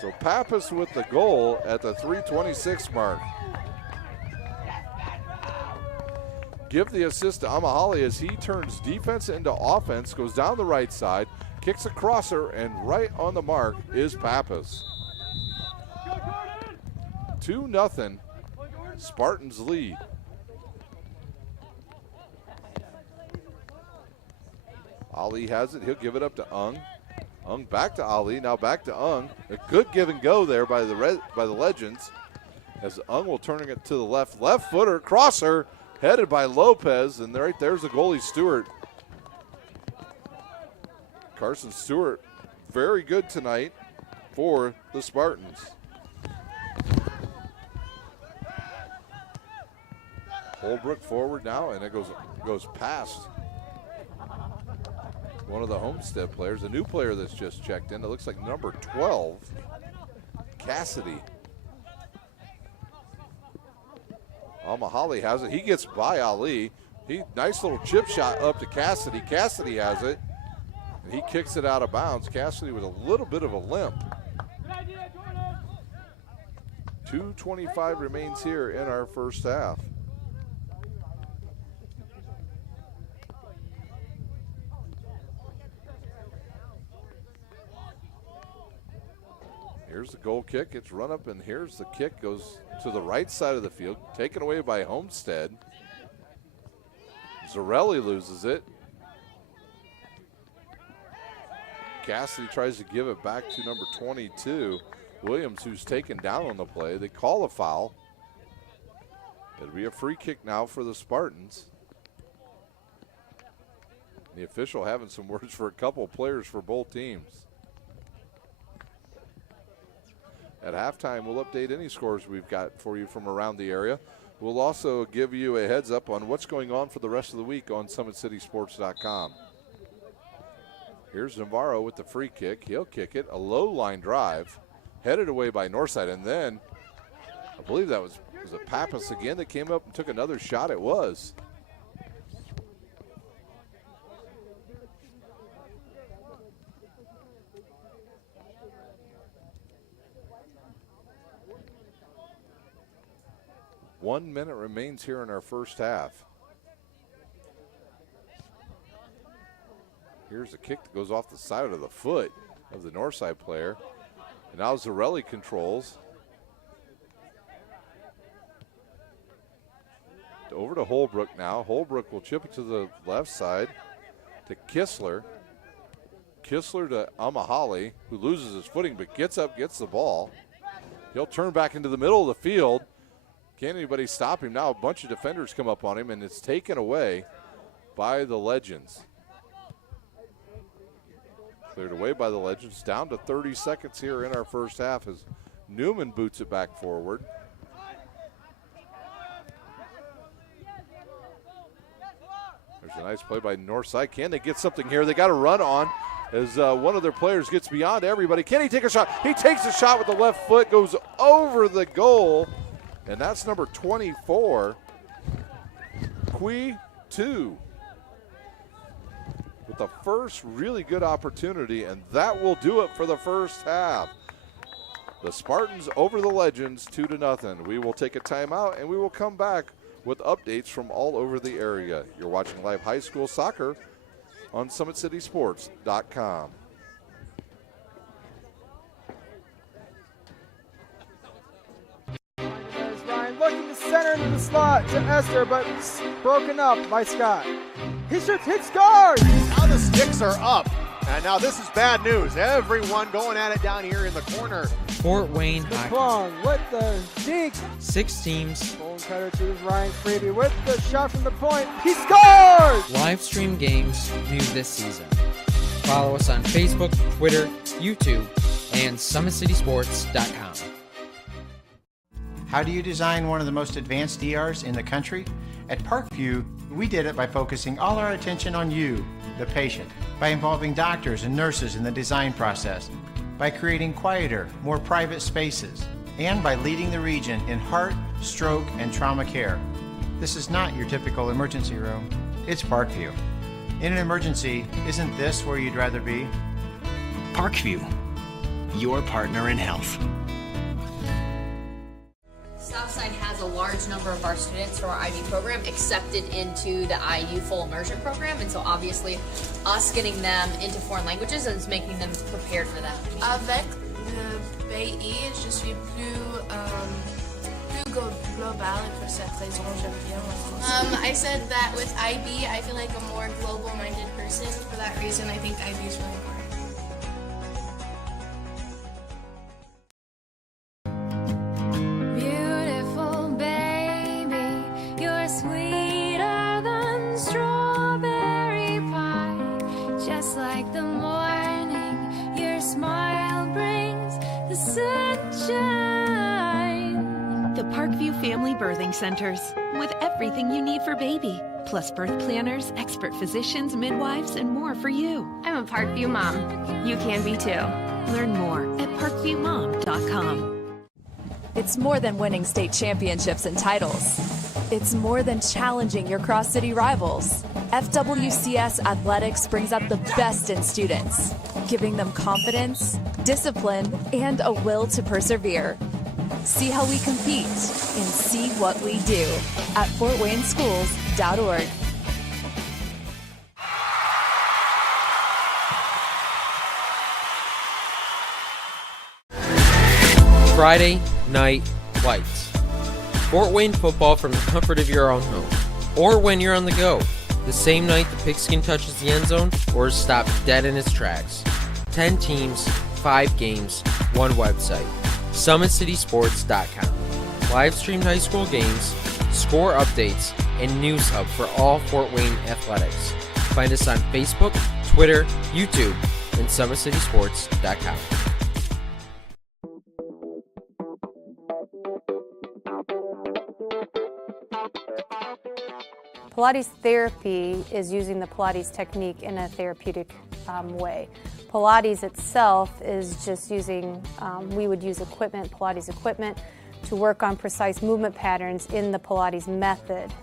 So Pappas with the goal at the 3:26 mark. Give the assist to Mahoney as he turns defense into offense, goes down the right side, kicks a crosser, and right on the mark is Pappas. 2-0, Spartans lead. Ali has it. He'll give it up to Ung. Ung back to Ali. Now back to Ung. A good give and go there by the Legends. As Ung will turn it to the left. Left footer crosser headed by Lopez. And right there's the goalie Stewart. Carson Stewart very good tonight for the Spartans. Holbrook forward now, and it goes past one of the Homestead players, a new player that's just checked in. It looks like number 12, Cassidy. Mahoney has it. He gets by Ali. Nice little chip shot up to Cassidy. Cassidy has it, and he kicks it out of bounds. Cassidy with a little bit of a limp. 2:25 remains here in our first half. Here's the goal kick. It's run up, and here's the kick. Goes to the right side of the field. Taken away by Homestead. Zarelli loses it. Cassidy tries to give it back to number 22, Williams, who's taken down on the play. They call a foul. It'll be a free kick now for the Spartans. The official having some words for a couple of players for both teams. At halftime, we'll update any scores we've got for you from around the area. We'll also give you a heads up on what's going on for the rest of the week on SummitCitySports.com. Here's Navarro with the free kick. He'll kick it. A low line drive headed away by Northside. And then I believe that was it Pappas again that came up and took another shot? It was. One minute remains here in our first half. Here's a kick that goes off the side of the foot of the Northside player. And now Zarelli controls. Over to Holbrook now. Holbrook will chip it to the left side to Kistler. Kistler to Mahoney, who loses his footing but gets up, gets the ball. He'll turn back into the middle of the field. Can't anybody stop him now? A bunch of defenders come up on him, and it's taken away by the Legends. Cleared away by the Legends. Down to 30 seconds here in our first half as Newman boots it back forward. There's a nice play by Northside. Can they get something here? They got a run on as one of their players gets beyond everybody. Can he take a shot? He takes a shot with the left foot, goes over the goal. And that's number 24, Kui 2, with the first really good opportunity, and that will do it for the first half. The Spartans over the Legends 2-0. We will take a timeout, and we will come back with updates from all over the area. You're watching live high school soccer on SummitCitySports.com. Looking to center into the slot to Esther, but broken up by Scott. He shoots, hit, scores! Now the sticks are up, and now this is bad news. Everyone going at it down here in the corner Fort Wayne Plong Hockey. with the dink. 6 teams. Bone cutter to Ryan Freeby with the shot from the point. He scores! Live stream games new this season. Follow us on Facebook, Twitter, YouTube, and SummitCitySports.com. How do you design one of the most advanced ERs in the country? At Parkview, we did it by focusing all our attention on you, the patient, by involving doctors and nurses in the design process, by creating quieter, more private spaces, and by leading the region in heart, stroke, and trauma care. This is not your typical emergency room. It's Parkview. In an emergency, isn't this where you'd rather be? Parkview, your partner in health. Southside has a large number of our students from our IB program accepted into the IU full immersion program, and so obviously us getting them into foreign languages is making them prepared for that. Avec le pays, je suis plus global et pour cette raison j'aime bien. I said that with IB, I feel like a more global-minded person. For that reason, I think IB is really important. Like the morning, your smile brings the sunshine. The Parkview Family Birthing Centers, with everything you need for baby, plus birth planners, expert physicians, midwives, and more for you. I'm a Parkview mom. You can be too. Learn more at parkviewmom.com. It's more than winning state championships and titles. It's more than challenging your cross-city rivals. FWCS Athletics brings out the best in students, giving them confidence, discipline, and a will to persevere. See how we compete and see what we do at fortwayneschools.org. Friday Night Lights. Fort Wayne football from the comfort of your own home, or when you're on the go, the same night the pigskin touches the end zone or is stopped dead in its tracks. 10 teams, 5 games, 1 website. SummitCitySports.com. Live streamed high school games, score updates, and news hub for all Fort Wayne athletics. Find us on Facebook, Twitter, YouTube, and SummitCitySports.com. Pilates therapy is using the Pilates technique in a therapeutic way. Pilates itself is just using, we would use equipment, Pilates equipment, to work on precise movement patterns in the Pilates method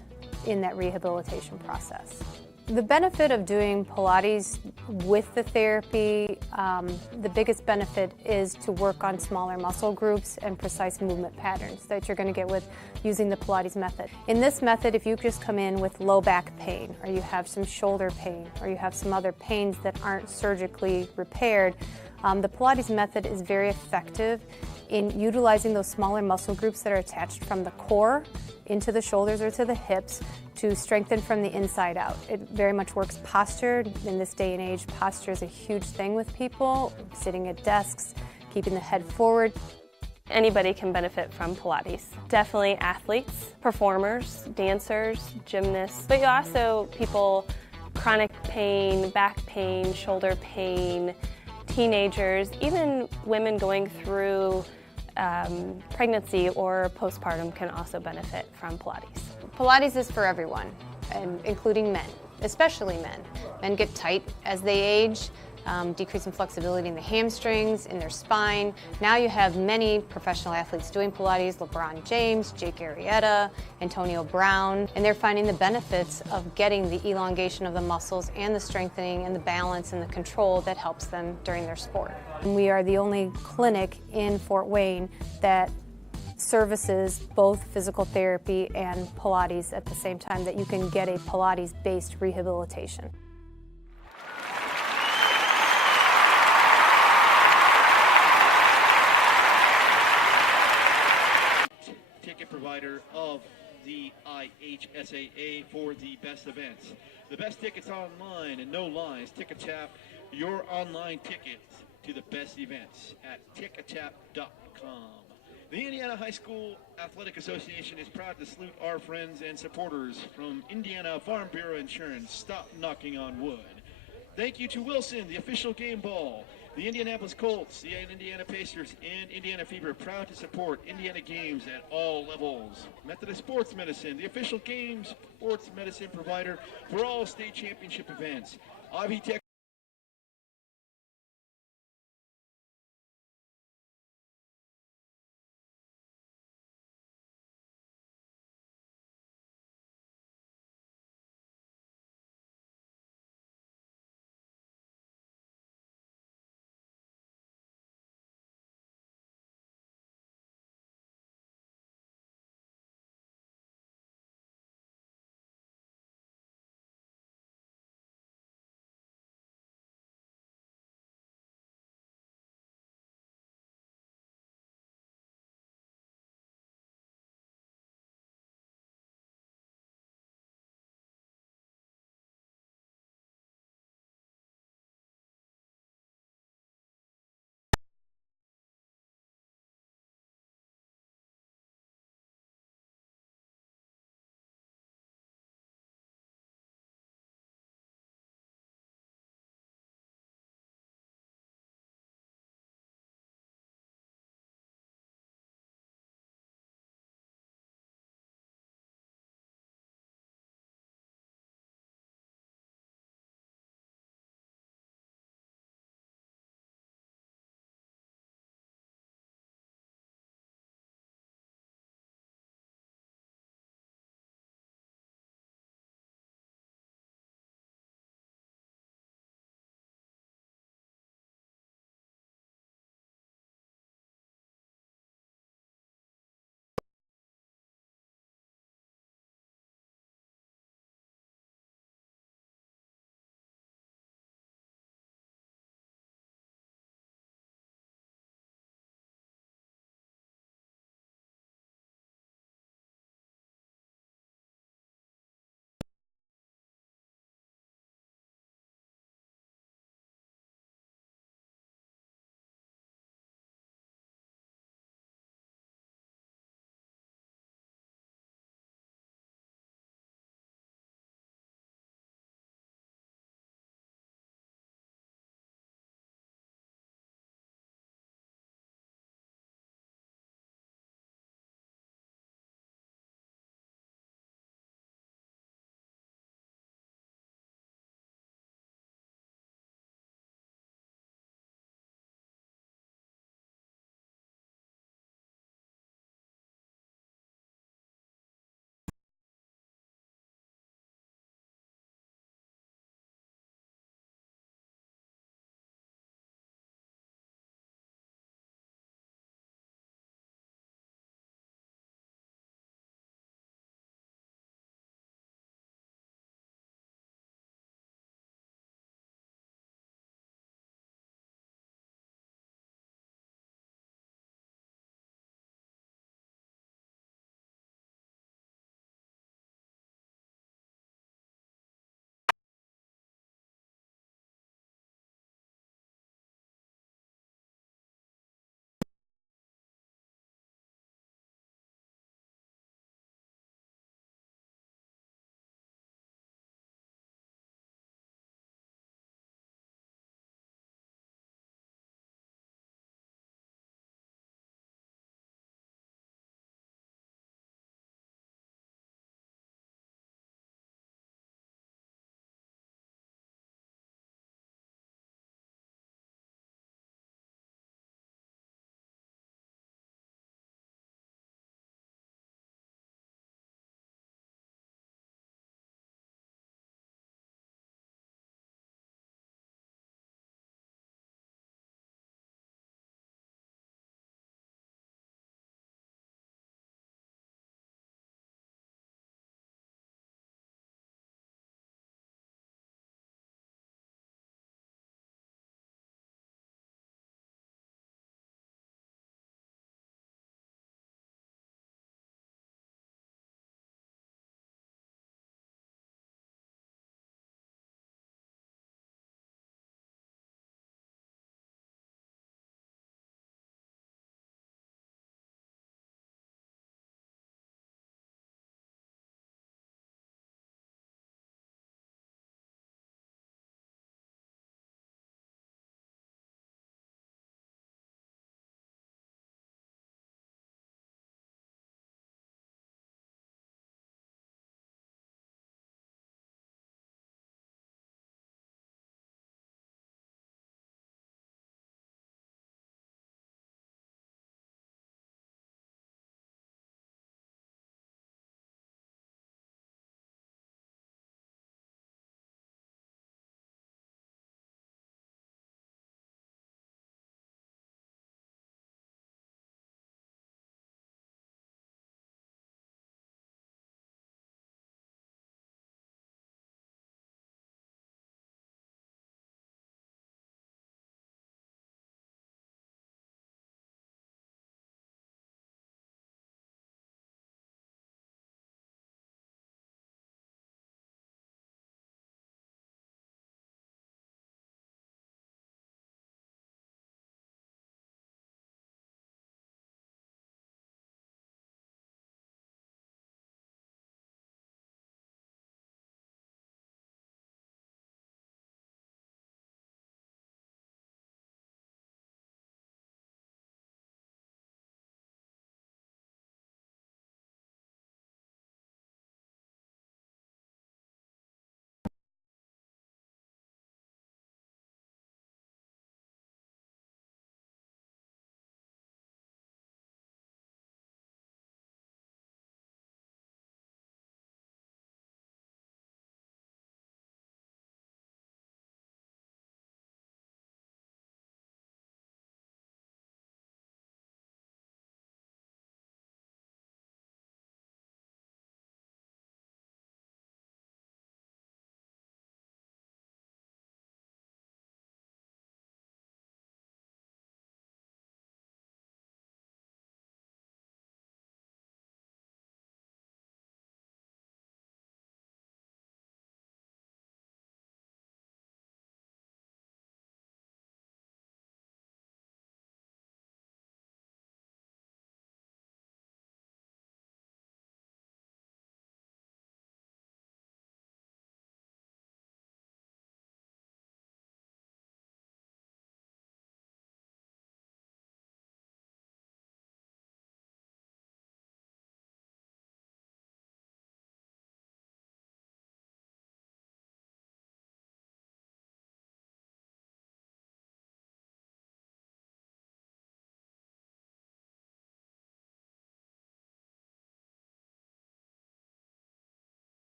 in that rehabilitation process. The benefit of doing Pilates with the therapy, the biggest benefit is to work on smaller muscle groups and precise movement patterns that you're going to get with using the Pilates method. In this method, if you just come in with low back pain, or you have some shoulder pain, or you have some other pains that aren't surgically repaired, the Pilates method is very effective in utilizing those smaller muscle groups that are attached from the core into the shoulders or to the hips to strengthen from the inside out. It very much works posture. In this day and age, posture is a huge thing with people, sitting at desks, keeping the head forward. Anybody can benefit from Pilates. Definitely athletes, performers, dancers, gymnasts, but also people, chronic pain, back pain, shoulder pain, teenagers, even women going through pregnancy or postpartum can also benefit from Pilates. Pilates is for everyone, and including men, especially men. Men get tight as they age, decreasing flexibility in the hamstrings, in their spine. Now you have many professional athletes doing Pilates, LeBron James, Jake Arrieta, Antonio Brown, and they're finding the benefits of getting the elongation of the muscles and the strengthening and the balance and the control that helps them during their sport. And we are the only clinic in Fort Wayne that services both physical therapy and Pilates at the same time, that you can get a Pilates-based rehabilitation. Ticket provider of the IHSAA for the best events. The best tickets online and no lines. Ticket Tap, your online tickets. to the best events at tickatap.com. The Indiana High School Athletic Association is proud to salute our friends and supporters from Indiana Farm Bureau Insurance. Stop knocking on wood. Thank you to Wilson, the official game ball. The Indianapolis Colts, the Indiana Pacers, and Indiana Fever proud to support Indiana games at all levels. Methodist Sports Medicine, the official games sports medicine provider for all state championship events. Ivy Tech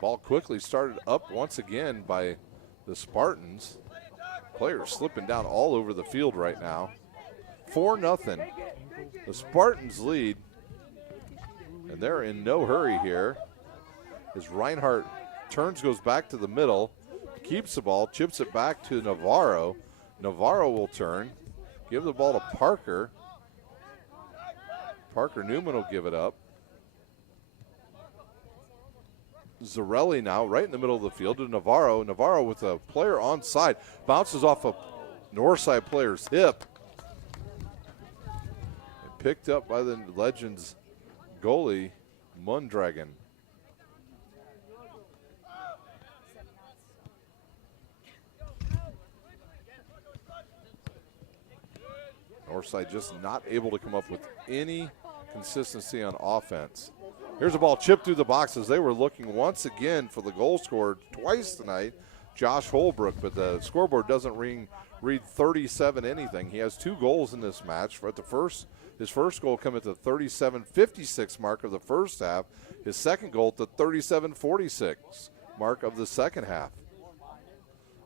Ball quickly started up once again by the Spartans. Players slipping down all over the field right now. 4-0. The Spartans lead, and they're in no hurry here. As Reinhardt turns, goes back to the middle, keeps the ball, chips it back to Navarro. Navarro will turn, give the ball to Parker. Parker Newman will give it up. Zarelli now right in the middle of the field to Navarro. Navarro with a player onside. Bounces off a Northside player's hip. And picked up by the Legends goalie, Mundragon. Northside just not able to come up with any consistency on offense. Here's a ball chipped through the boxes. They were looking once again for the goal scored twice tonight, Josh Holbrook, but the scoreboard doesn't read 37 anything. He has 2 goals in this match. His first goal come at the 37:56 mark of the first half. His second goal at the 37:46 mark of the second half.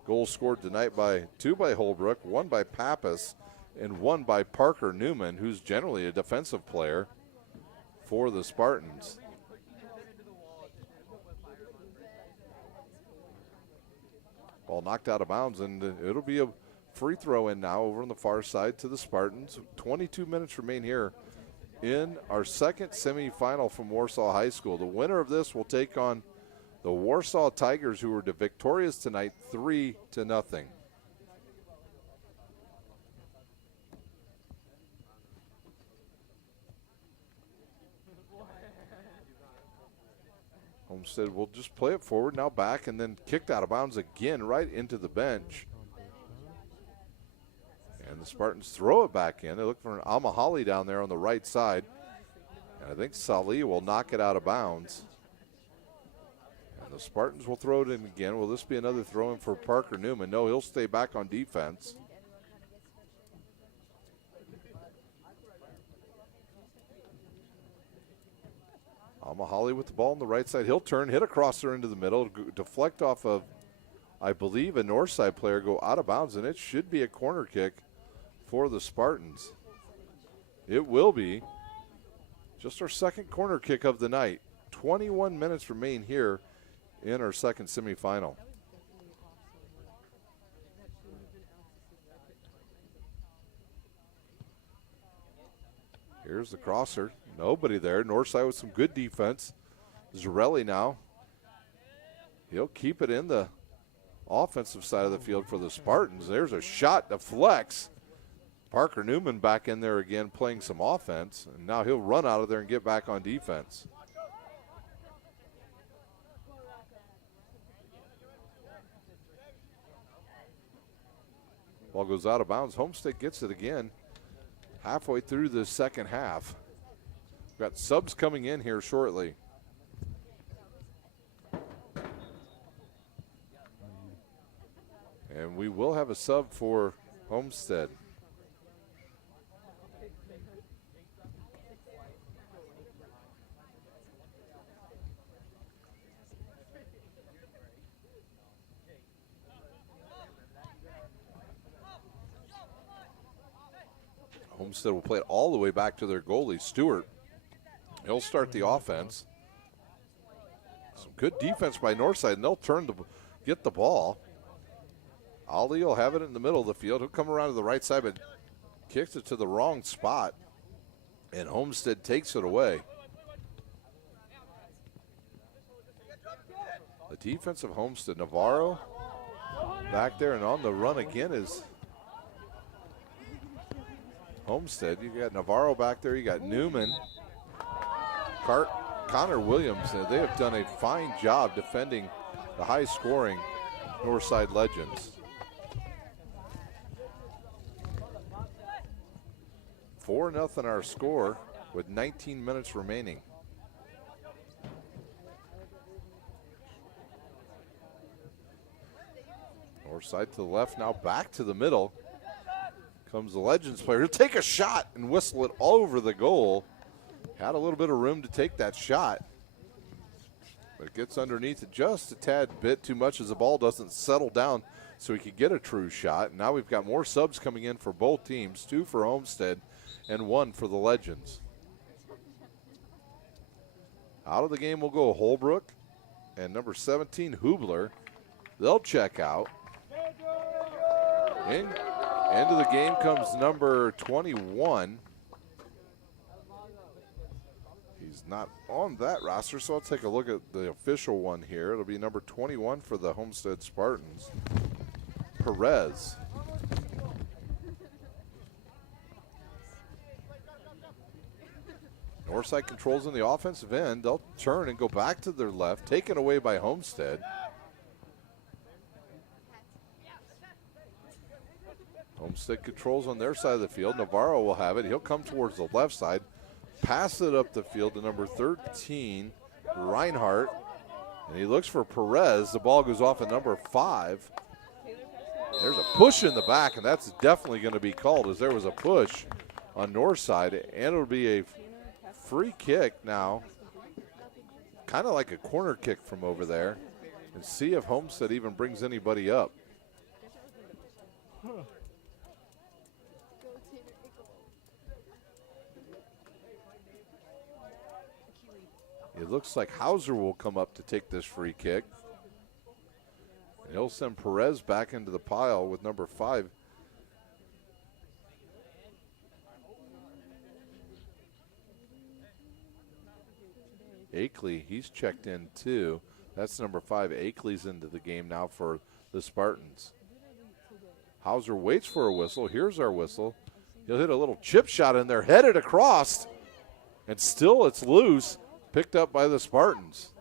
Goals scored tonight by 2 by Holbrook, 1 by Pappas, and 1 by Parker Newman, who's generally a defensive player for the Spartans. Ball knocked out of bounds, and it'll be a free throw in now over on the far side to the Spartans. 22 minutes remain here in our second semifinal from Warsaw High School. The winner of this will take on the Warsaw Tigers, who were victorious tonight 3-0. Homestead will just play it forward, now back, and then kicked out of bounds again right into the bench. And the Spartans throw it back in. They look for an Amahali down there on the right side. And I think Salih will knock it out of bounds. And the Spartans will throw it in again. Will this be another throw in for Parker Newman? No, he'll stay back on defense. Amahali with the ball on the right side. He'll turn, hit a crosser into the middle, deflect off of, I believe, a Northside player, go out of bounds, and it should be a corner kick for the Spartans. It will be. Just our second corner kick of the night. 21 minutes remain here in our second semifinal. Here's the crosser. Nobody there. Northside with some good defense. Zarelli now. He'll keep it in the offensive side of the field for the Spartans. There's a shot, deflects. Parker Newman back in there again playing some offense. And now he'll run out of there and get back on defense. Ball goes out of bounds. Homestead gets it again halfway through the second half. We've got subs coming in here shortly. And we will have a sub for Homestead. Homestead will play it all the way back to their goalie, Stewart. He'll start the offense. Some good defense by Northside, and they'll turn to get the ball. Ali will have it in the middle of the field. He'll come around to the right side, but kicks it to the wrong spot, and Homestead takes it away. The defense of Homestead, Navarro back there, and on the run again is Homestead. You got Navarro back there. You got Newman, Connor Williams. They have done a fine job defending the high-scoring Northside Legends. 4-0 our score with 19 minutes remaining. Northside to the left, now back to the middle. Comes the Legends player. He'll take a shot and whistle it all over the goal. Had a little bit of room to take that shot. But it gets underneath it just a tad bit too much as the ball doesn't settle down so he could get a true shot. And now we've got more subs coming in for both teams, 2 for Homestead and 1 for the Legends. Out of the game will go Holbrook and number 17, Hubler. They'll check out. Into the game comes number 21. He's not on that roster, so I'll take a look at the official one here. It'll be number 21 for the Homestead Spartans, Perez. Northside controls in the offensive end. They'll turn and go back to their left, taken away by Homestead. Homestead controls on their side of the field. Navarro will have it. He'll come towards the left side, pass it up the field to number 13, Reinhardt. And he looks for Perez. The ball goes off at number 5. There's a push in the back, and that's definitely going to be called as there was a push on Northside, and it'll be a free kick now, kind of like a corner kick from over there, and see if Homestead even brings anybody up. It looks like Hauser will come up to take this free kick. And he'll send Perez back into the pile with number 5. Akeley, he's checked in too. That's number 5. Akeley's into the game now for the Spartans. Hauser waits for a whistle. Here's our whistle. He'll hit a little chip shot in there, headed across, and still it's loose. Picked up by the Spartans.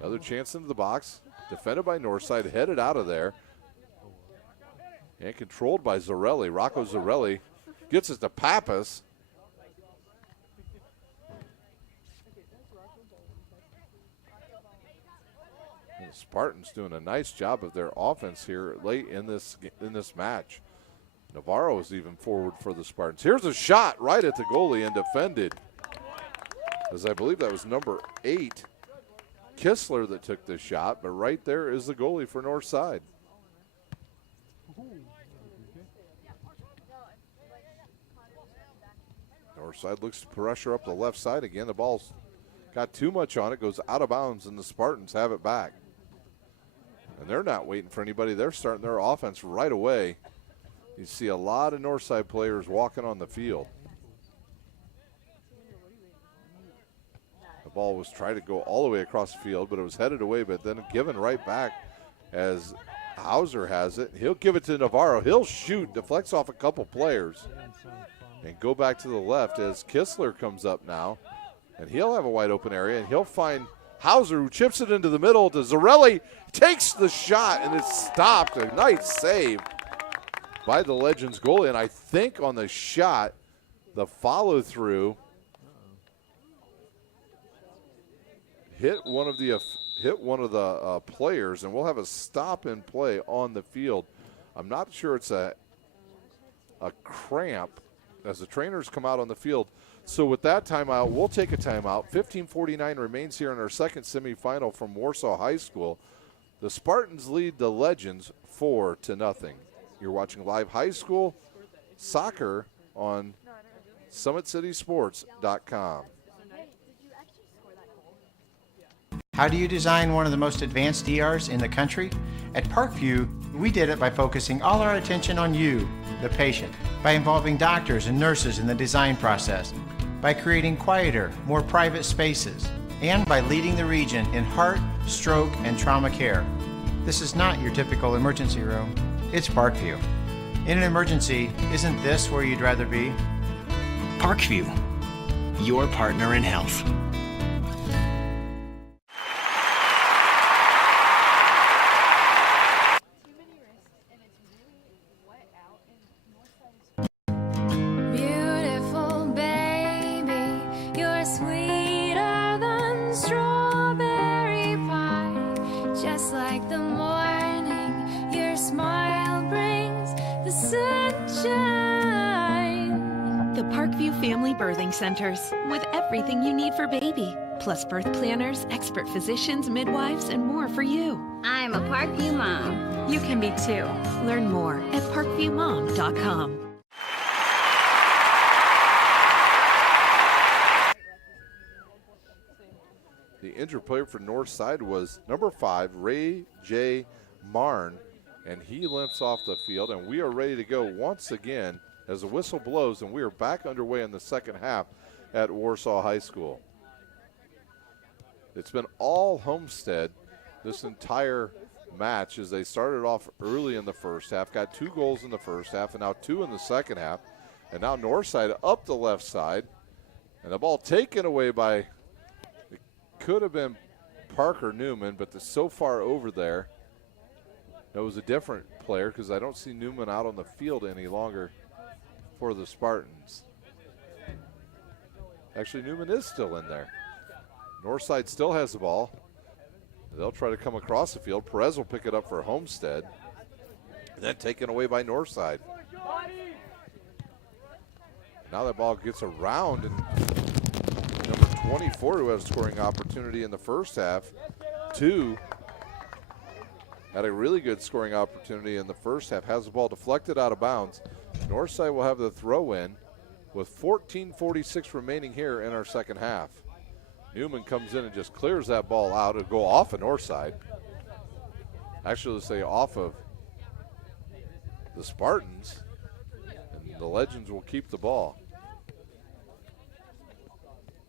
Another chance into the box. Defended by Northside, headed out of there. And controlled by Zarelli. Rocco Zarelli gets it to Pappas. And the Spartans doing a nice job of their offense here late in this match. Navarro is even forward for the Spartans. Here's a shot right at the goalie and defended. As I believe that was number 8, Kistler, that took this shot, but right there is the goalie for Northside. Northside looks to pressure up the left side again. The ball's got too much on it, goes out of bounds, and the Spartans have it back. And they're not waiting for anybody. They're starting their offense right away. You see a lot of Northside players walking on the field. The ball was trying to go all the way across the field, but it was headed away, but then given right back as Hauser has it. He'll give it to Navarro. He'll shoot, deflects off a couple players, and go back to the left as Kistler comes up now. And he'll have a wide open area, and he'll find Hauser, who chips it into the middle to Zarelli. Takes the shot, and it's stopped. A nice save by the Legends goalie, and I think on the shot, the follow-through hit one of the players, and we'll have a stop in play on the field. I'm not sure it's a cramp as the trainers come out on the field. So with that timeout, we'll take a timeout. 15:49 remains here in our second semifinal from Warsaw High School. The Spartans lead the Legends 4-0. You're watching live high school soccer on SummitCitySports.com. How do you design one of the most advanced ERs in the country? At Parkview, we did it by focusing all our attention on you, the patient, by involving doctors and nurses in the design process, by creating quieter, more private spaces, and by leading the region in heart, stroke, and trauma care. This is not your typical emergency room. It's Parkview. In an emergency, isn't this where you'd rather be? Parkview, your partner in health. Beautiful baby, you're sweeter than strawberry pie. Just like the morning, your smile brings the sunshine. The Parkview Family Birthing Centers. With every everything you need for baby, plus birth planners, expert physicians, midwives, and more for you. I'm a Parkview mom. You can be too. Learn more at parkviewmom.com. The injured player for Northside was number 5, Ray J. Marn, and he limps off the field, and we are ready to go once again as the whistle blows, and we are back underway in the second half at Warsaw High School. It's been all Homestead this entire match as they started off early in the first half, got 2 goals in the first half, and now 2 in the second half, and now Northside up the left side, and the ball taken away by, it could have been Parker Newman, but so far over there. That was a different player because I don't see Newman out on the field any longer for the Spartans. Actually, Newman is still in there. Northside still has the ball. They'll try to come across the field. Perez will pick it up for Homestead. And then taken away by Northside. Now that ball gets around, and number 24, who had a scoring opportunity in the first half, 2 had a really good scoring opportunity in the first half, has the ball deflected out of bounds. Northside will have the throw in with 14:46 remaining here in our second half. Newman comes in and just clears that ball out. It'll go off of Northside. Actually, let's say off of the Spartans, and the Legends will keep the ball.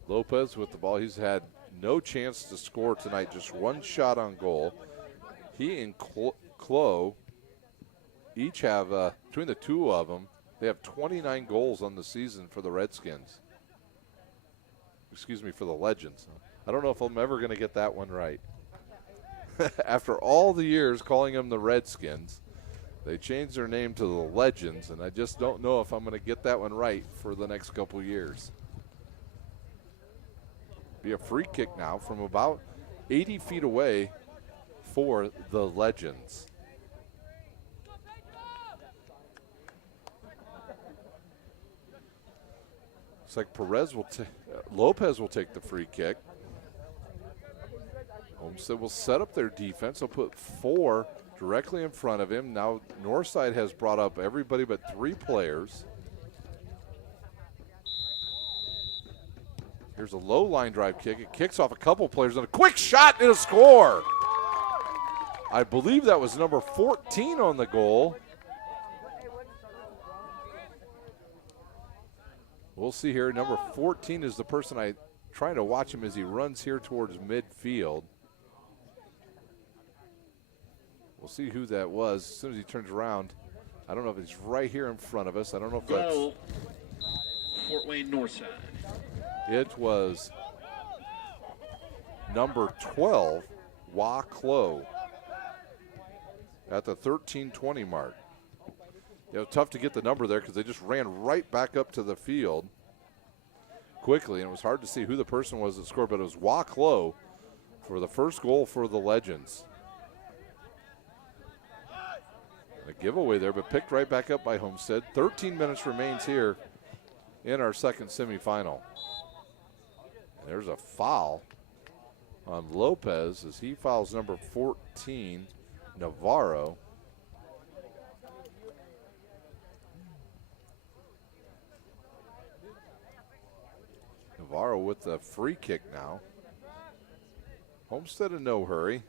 Lopez with the ball. He's had no chance to score tonight, just 1 shot on goal. He and Klo each have, between the 2 of them, they have 29 goals on the season for the Redskins. Excuse me, for the Legends. I don't know if I'm ever going to get that one right. After all the years calling them the Redskins, they changed their name to the Legends, and I just don't know if I'm going to get that one right for the next couple years. Be a free kick now from about 80 feet away for the Legends. Looks like Perez will Lopez will take the free kick. Homestead will set up their defense. They'll put 4 directly in front of him. Now Northside has brought up everybody but 3 players. Here's a low line drive kick. It kicks off a couple players and a quick shot and a score. I believe that was number 14 on the goal. We'll see here. Number 14 is the person I trying to watch him as he runs here towards midfield. We'll see who that was as soon as he turns around. I don't know if it's right here in front of us. I don't know if that's Fort Wayne Northside. It was number 12, Wah Klo, at the 13:20 mark. It was tough to get the number there because they just ran right back up to the field quickly, and it was hard to see who the person was that scored, but it was Wah Klo for the first goal for the Legends. A giveaway there, but picked right back up by Homestead. 13 minutes remains here in our second semifinal. There's a foul on Lopez as he fouls number 14, Navarro. Navarro with the free kick now. Homestead in no hurry.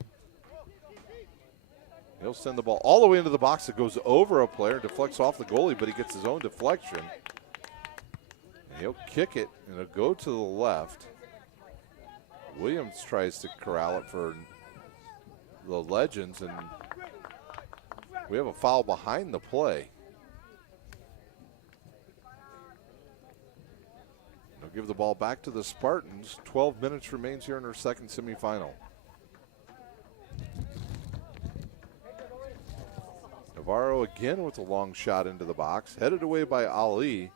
He'll send the ball all the way into the box. It goes over a player, deflects off the goalie, but he gets his own deflection. And he'll kick it, and it'll go to the left. Williams tries to corral it for the Legends, and we have a foul behind the play. They'll give the ball back to the Spartans. 12 minutes remains here in our second semifinal. Navarro again with a long shot into the box, headed away by Ali.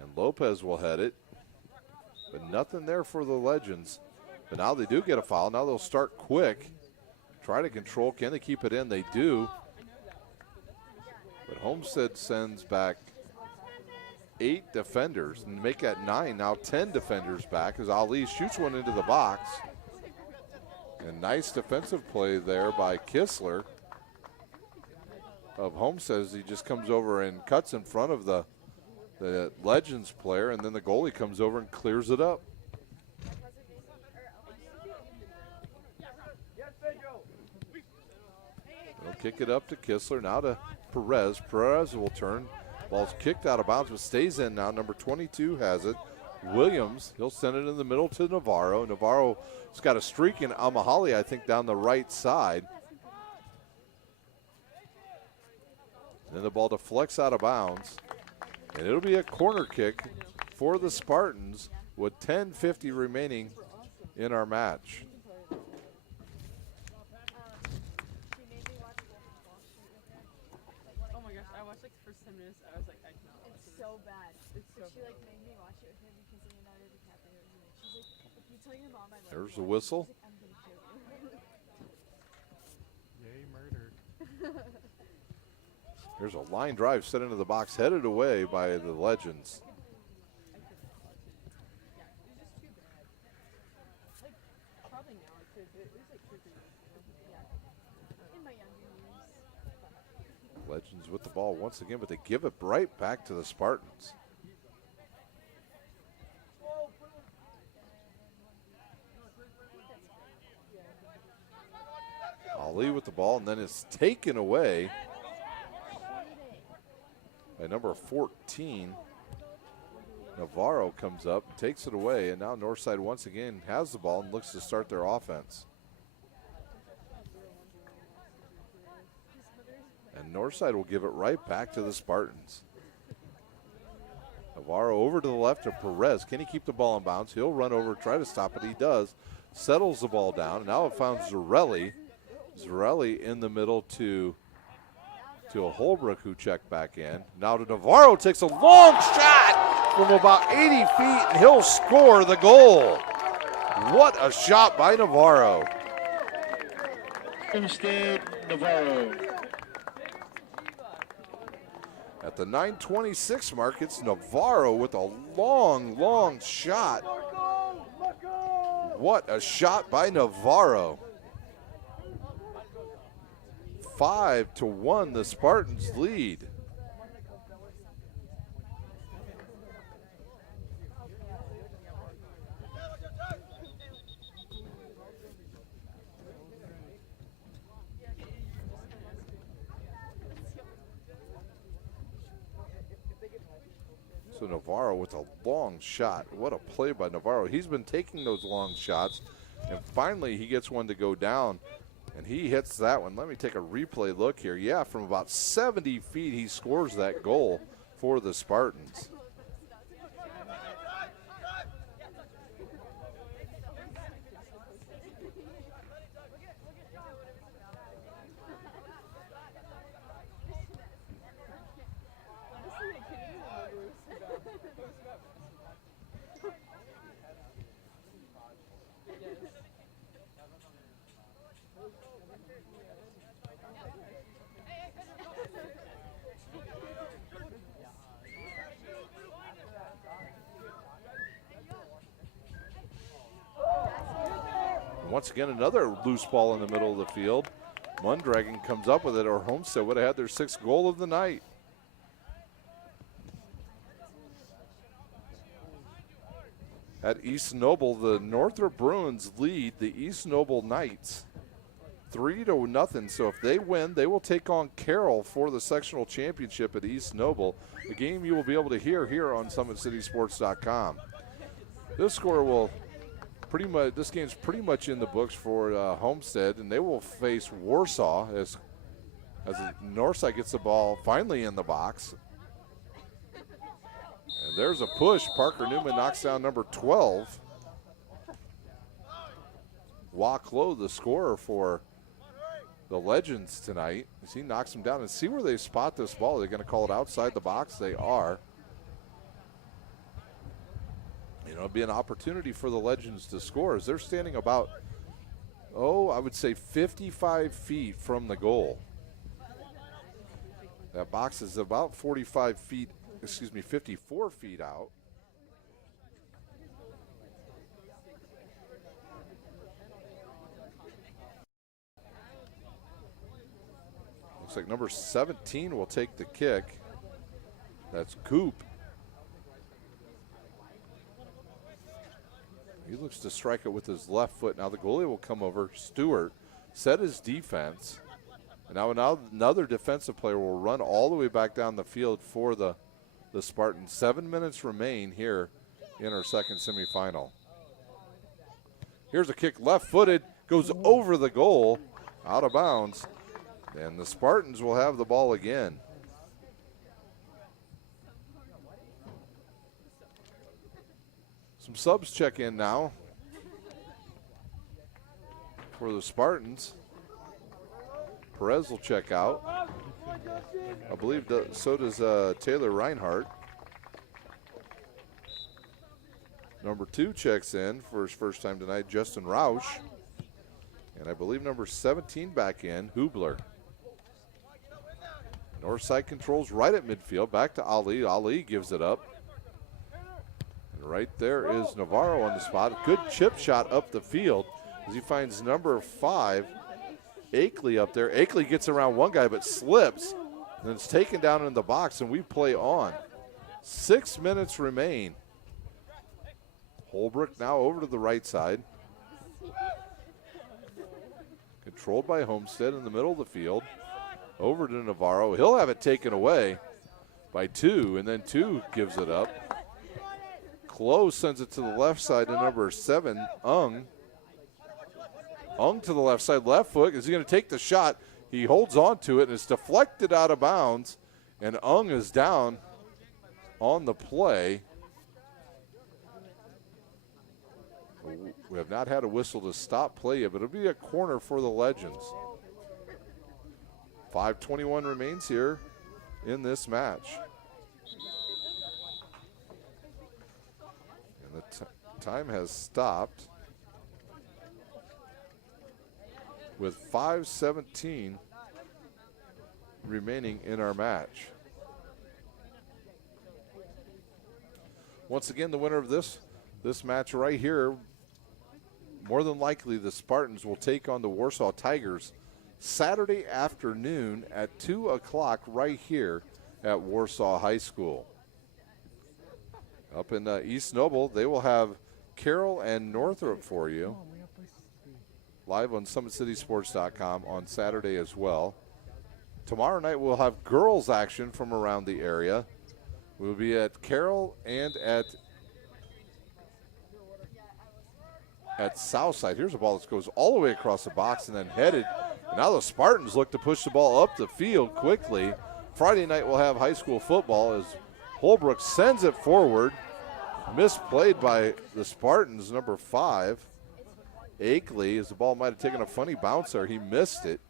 And Lopez will head it. But nothing there for the Legends. But now they do get a foul. Now they'll start quick. Try to control. Can they keep it in? They do. But Homestead sends back 8 defenders and make that 9. Now 10 defenders back as Ali shoots one into the box. And nice defensive play there by Kistler of Homestead as he just comes over and cuts in front of the Legends player, and then the goalie comes over and clears it up. They'll kick it up to Kistler, now to Perez. Perez will turn. Ball's kicked out of bounds, but stays in now. Number 22 has it. Williams, he'll send it in the middle to Navarro. Navarro's got a streak in Mahoney, I think, down the right side. Then the ball deflects out of bounds. And it'll be a corner kick for the Spartans with 10:50 remaining in our match. Oh my gosh, I watched like the first 10 minutes. I was like, I cannot watch it. It's so bad. It's so she like made me watch it with him because Leonardo DiCaprio was in it. She's like, if you tell your mom I love There's the whistle. she's like, I'm gonna kill you. Yay, murder. There's a line drive set into the box, headed away by the Legends. Probably now because it was like 2 or 3 years ago. In my younger years. Legends with the ball once again, but they give it right back to the Spartans. Ali with the ball, and then it's taken away by number 14. Navarro comes up, takes it away, and now Northside once again has the ball and looks to start their offense. And Northside will give it right back to the Spartans. Navarro over to the left to Perez. Can he keep the ball in bounds? He'll run over, try to stop it. He does. Settles the ball down. And now it found Zarelli. Zarelli in the middle to a Holbrook who checked back in. Now to Navarro, takes a long shot from about 80 feet, and he'll score the goal. What a shot by Navarro. Homestead, Navarro. At the 9:26 mark, it's Navarro with a long, long shot. What a shot by Navarro. 5-1, the Spartans lead. So Navarro with a long shot. What a play by Navarro. He's been taking those long shots, and finally he gets one to go down. And he hits that one. Let me take a replay look here. Yeah, from about 70 feet, he scores that goal for the Spartans. Once again, another loose ball in the middle of the field. Mundragon comes up with it, or Homestead would have had their 6th goal of the night. At East Noble, the Northrop Bruins lead the East Noble Knights 3-0. So if they win, they will take on Carroll for the sectional championship at East Noble. A game you will be able to hear here on SummitCitySports.com. This score will pretty much, this game's pretty much in the books for Homestead, and they will face Warsaw as Northside gets the ball finally in the box. And there's a push. Parker Newman knocks down number 12. Walk-Low, the scorer for the Legends tonight, as he knocks him down. And see where they spot this ball. They're going to call it outside the box. They are. You know, it'll be an opportunity for the Legends to score as they're standing about, I would say 55 feet from the goal. That box is about 45 feet 54 feet out. Looks like number 17 will take the kick. That's Coop. He looks to strike it with his left foot. Now the goalie will come over. Stewart set his defense. And now another defensive player will run all the way back down the field for the Spartans. 7 minutes remain here in our second semifinal. Here's a kick left-footed. Goes over the goal. Out of bounds. And the Spartans will have the ball again. Some subs check in now for the Spartans. Perez will check out. I believe so does Taylor Reinhardt. Number 2 checks in for his first time tonight, Justin Rausch. And I believe number 17 back in, Hubler. Northside controls right at midfield. Back to Ali. Ali gives it up. And right there is Navarro on the spot. Good chip shot up the field as he finds number 5, Akeley, up there. Akeley gets around one guy but slips. And it's taken down in the box, and we play on. 6 minutes remain. Holbrook now over to the right side. Controlled by Homestead in the middle of the field. Over to Navarro. He'll have it taken away by 2, and then 2 gives it up. Close sends it to the left side to number 7, Ung. Ung to the left side, left foot. Is he going to take the shot? He holds on to it, and it's deflected out of bounds, and Ung is down on the play. We have not had a whistle to stop play yet, but it'll be a corner for the Legends. 5:21 remains here in this match. And the time has stopped with 5:17 remaining in our match. Once again, the winner of this match right here, more than likely the Spartans will take on the Warsaw Tigers Saturday afternoon at 2 o'clock right here at Warsaw High School. Up in East Noble, they will have Carroll and Northrop for you. Live on SummitCitySports.com on Saturday as well. Tomorrow night we'll have girls action from around the area. We'll be at Carroll and at Southside. Here's a ball that goes all the way across the box and then headed. And now the Spartans look to push the ball up the field quickly. Friday night we'll have high school football as Holbrook sends it forward. Misplayed by the Spartans, number 5. Akeley, as the ball might have taken a funny bounce there. He missed it.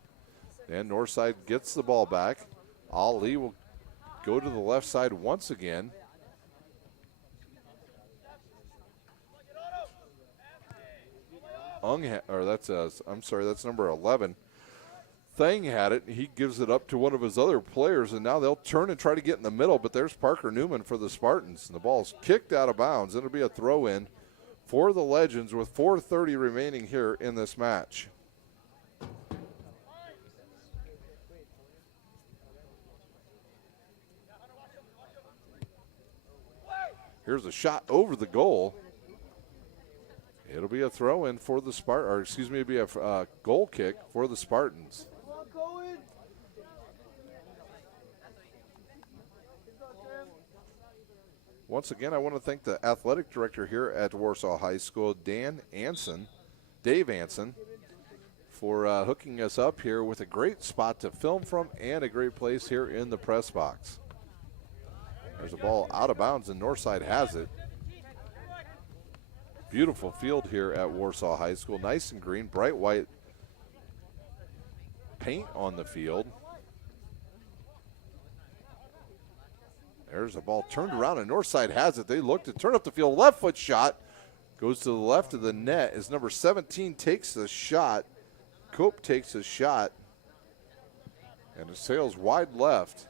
And Northside gets the ball back. Ali will go to the left side once again. That's number 11. Thang had it. He gives it up to one of his other players, and now they'll turn and try to get in the middle, but there's Parker Newman for the Spartans. And the ball's kicked out of bounds. It'll be a throw-in for the Legends with 4:30 remaining here in this match. Here's a shot over the goal. It'll be a throw-in for the it'll be a goal kick for the Spartans. Once again, I want to thank the athletic director here at Warsaw High School, Dave Anson, for hooking us up here with a great spot to film from and a great place here in the press box. There's a ball out of bounds, and Northside has it. Beautiful field here at Warsaw High School. Nice and green, bright white paint on the field. There's a ball turned around, and Northside has it. They look to turn up the field. Left foot shot goes to the left of the net as number 17 takes the shot. Cope takes a shot, and it sails wide left.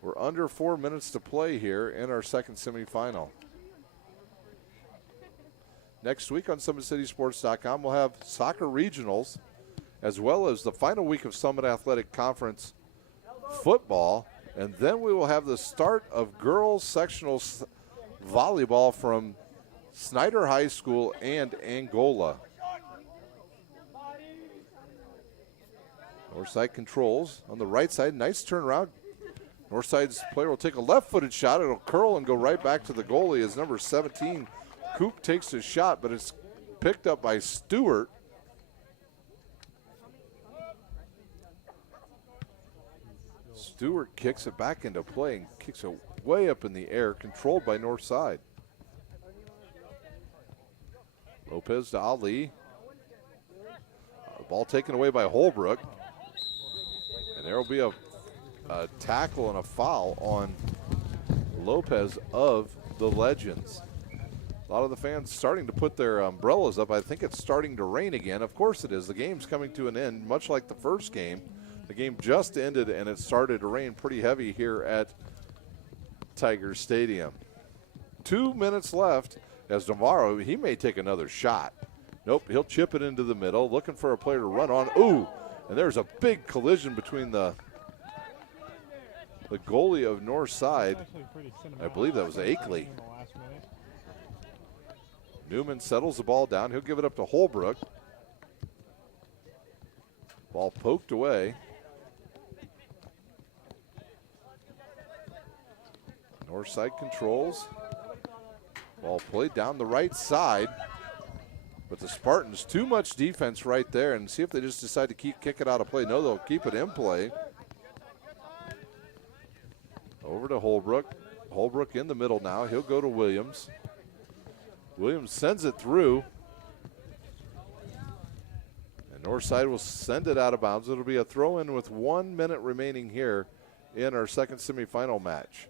We're under 4 minutes to play here in our second semifinal. Next week on SummitCitySports.com, we'll have soccer regionals as well as the final week of Summit Athletic Conference football. And then we will have the start of girls sectional volleyball from Snyder High School and Angola. Northside controls on the right side. Nice turnaround. Northside's player will take a left-footed shot. It'll curl and go right back to the goalie as number 17, Coop, takes his shot, but it's picked up by Stewart. Stewart kicks it back into play and kicks it way up in the air, controlled by Northside. Lopez to Ali. The ball taken away by Holbrook. And there will be a tackle and a foul on Lopez of the Legends. A lot of the fans starting to put their umbrellas up. I think it's starting to rain again. Of course it is. The game's coming to an end, much like the first game. The game just ended, and it started to rain pretty heavy here at Tiger Stadium. 2 minutes left as Navarro, he may take another shot. Nope, he'll chip it into the middle, looking for a player to run on. Ooh, and there's a big collision between the goalie of Northside. I believe that was Akeley. Newman settles the ball down. He'll give it up to Holbrook. Ball poked away. Northside controls. Ball played down the right side. But the Spartans, too much defense right there, and see if they just decide to kick it out of play. No, they'll keep it in play. Over to Holbrook. Holbrook in the middle now. He'll go to Williams. Williams sends it through. And Northside will send it out of bounds. It'll be a throw-in with 1 minute remaining here in our second semifinal match.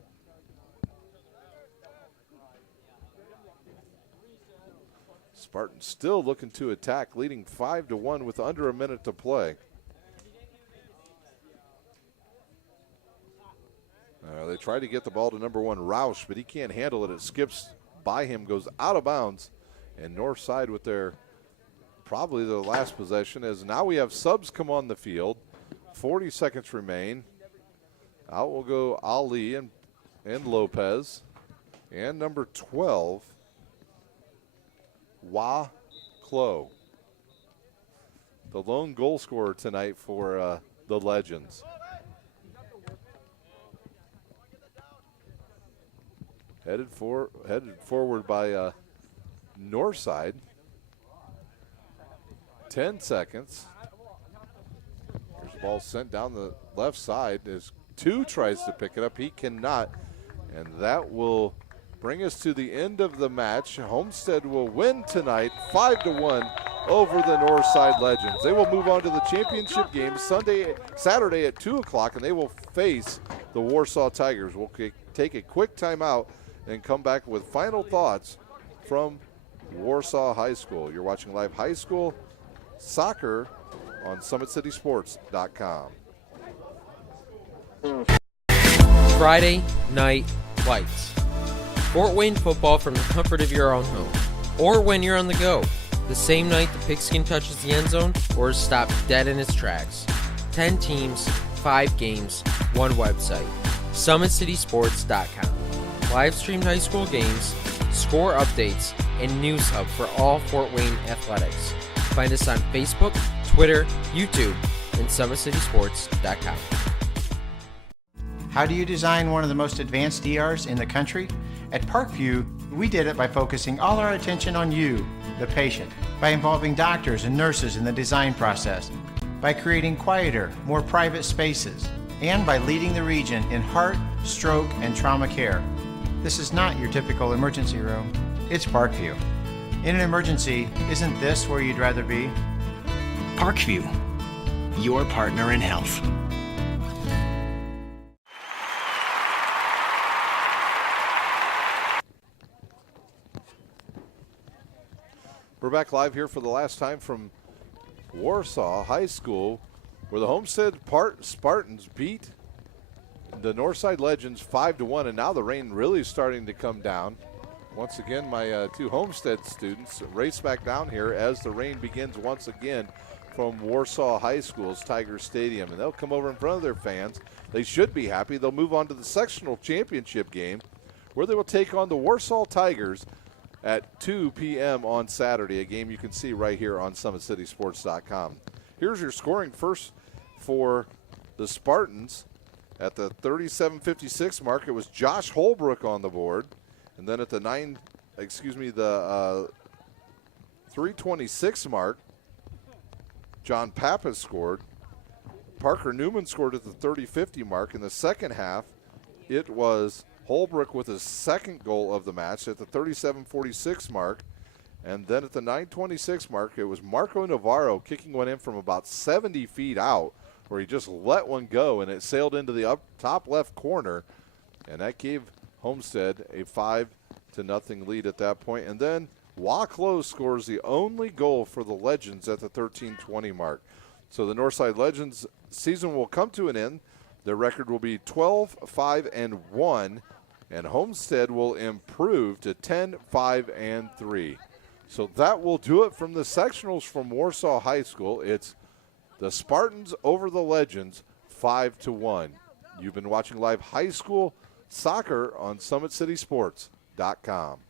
Spartans still looking to attack, leading 5-1 with under a minute to play. They try to get the ball to number 1, Roush, but he can't handle it. It skips by him, goes out of bounds, and Northside with probably their last possession, as now we have subs come on the field. 40 seconds remain. Out will go Ali and Lopez, and number 12, Wah Klo, the lone goal scorer tonight for the Legends. Headed forward by Northside. 10 seconds. There's the ball sent down the left side as 2 tries to pick it up. He cannot, and that will bring us to the end of the match. Homestead will win tonight 5-1 over the Northside Legends. They will move on to the championship game Saturday at 2 o'clock, and they will face the Warsaw Tigers. We'll take a quick timeout and come back with final thoughts from Warsaw High School. You're watching live high school soccer on SummitCitySports.com. Friday Night Lights. Fort Wayne football from the comfort of your own home, or when you're on the go, the same night the pigskin touches the end zone or is stopped dead in its tracks. 10 teams, 5 games, 1 website. SummitCitySports.com. Live streamed high school games, score updates, and news hub for all Fort Wayne athletics. Find us on Facebook, Twitter, YouTube, and SummitCitySports.com. How do you design one of the most advanced ERs in the country? At Parkview, we did it by focusing all our attention on you, the patient, by involving doctors and nurses in the design process, by creating quieter, more private spaces, and by leading the region in heart, stroke, and trauma care. This is not your typical emergency room. It's Parkview. In an emergency, isn't this where you'd rather be? Parkview, your partner in health. We're back live here for the last time from Warsaw High School, where the Homestead Spartans beat the Northside Legends 5-1, and now the rain really starting to come down. Once again, my two Homestead students race back down here as the rain begins once again from Warsaw High School's Tiger Stadium, and they'll come over in front of their fans. They should be happy. They'll move on to the sectional championship game, where they will take on the Warsaw Tigers at 2 p.m. on Saturday, a game you can see right here on SummitCitySports.com. Here's your scoring first for the Spartans. At the 37:56 mark, it was Josh Holbrook on the board. And then at the 3:26 mark, John Pappas scored. Parker Newman scored at the 30:50 mark. In the second half, it was Holbrook with his second goal of the match at the 37:46 mark. And then at the 9:26 mark, it was Marco Navarro kicking one in from about 70 feet out, where he just let one go, and it sailed into the top left corner. And that gave Homestead a 5-0 lead at that point. And then Wacklow scores the only goal for the Legends at the 13:20 mark. So the Northside Legends season will come to an end. Their record will be 12-5-1, and Homestead will improve to 10-5-3. So that will do it from the sectionals from Warsaw High School. It's the Spartans over the Legends 5-1. You've been watching live high school soccer on SummitCitySports.com.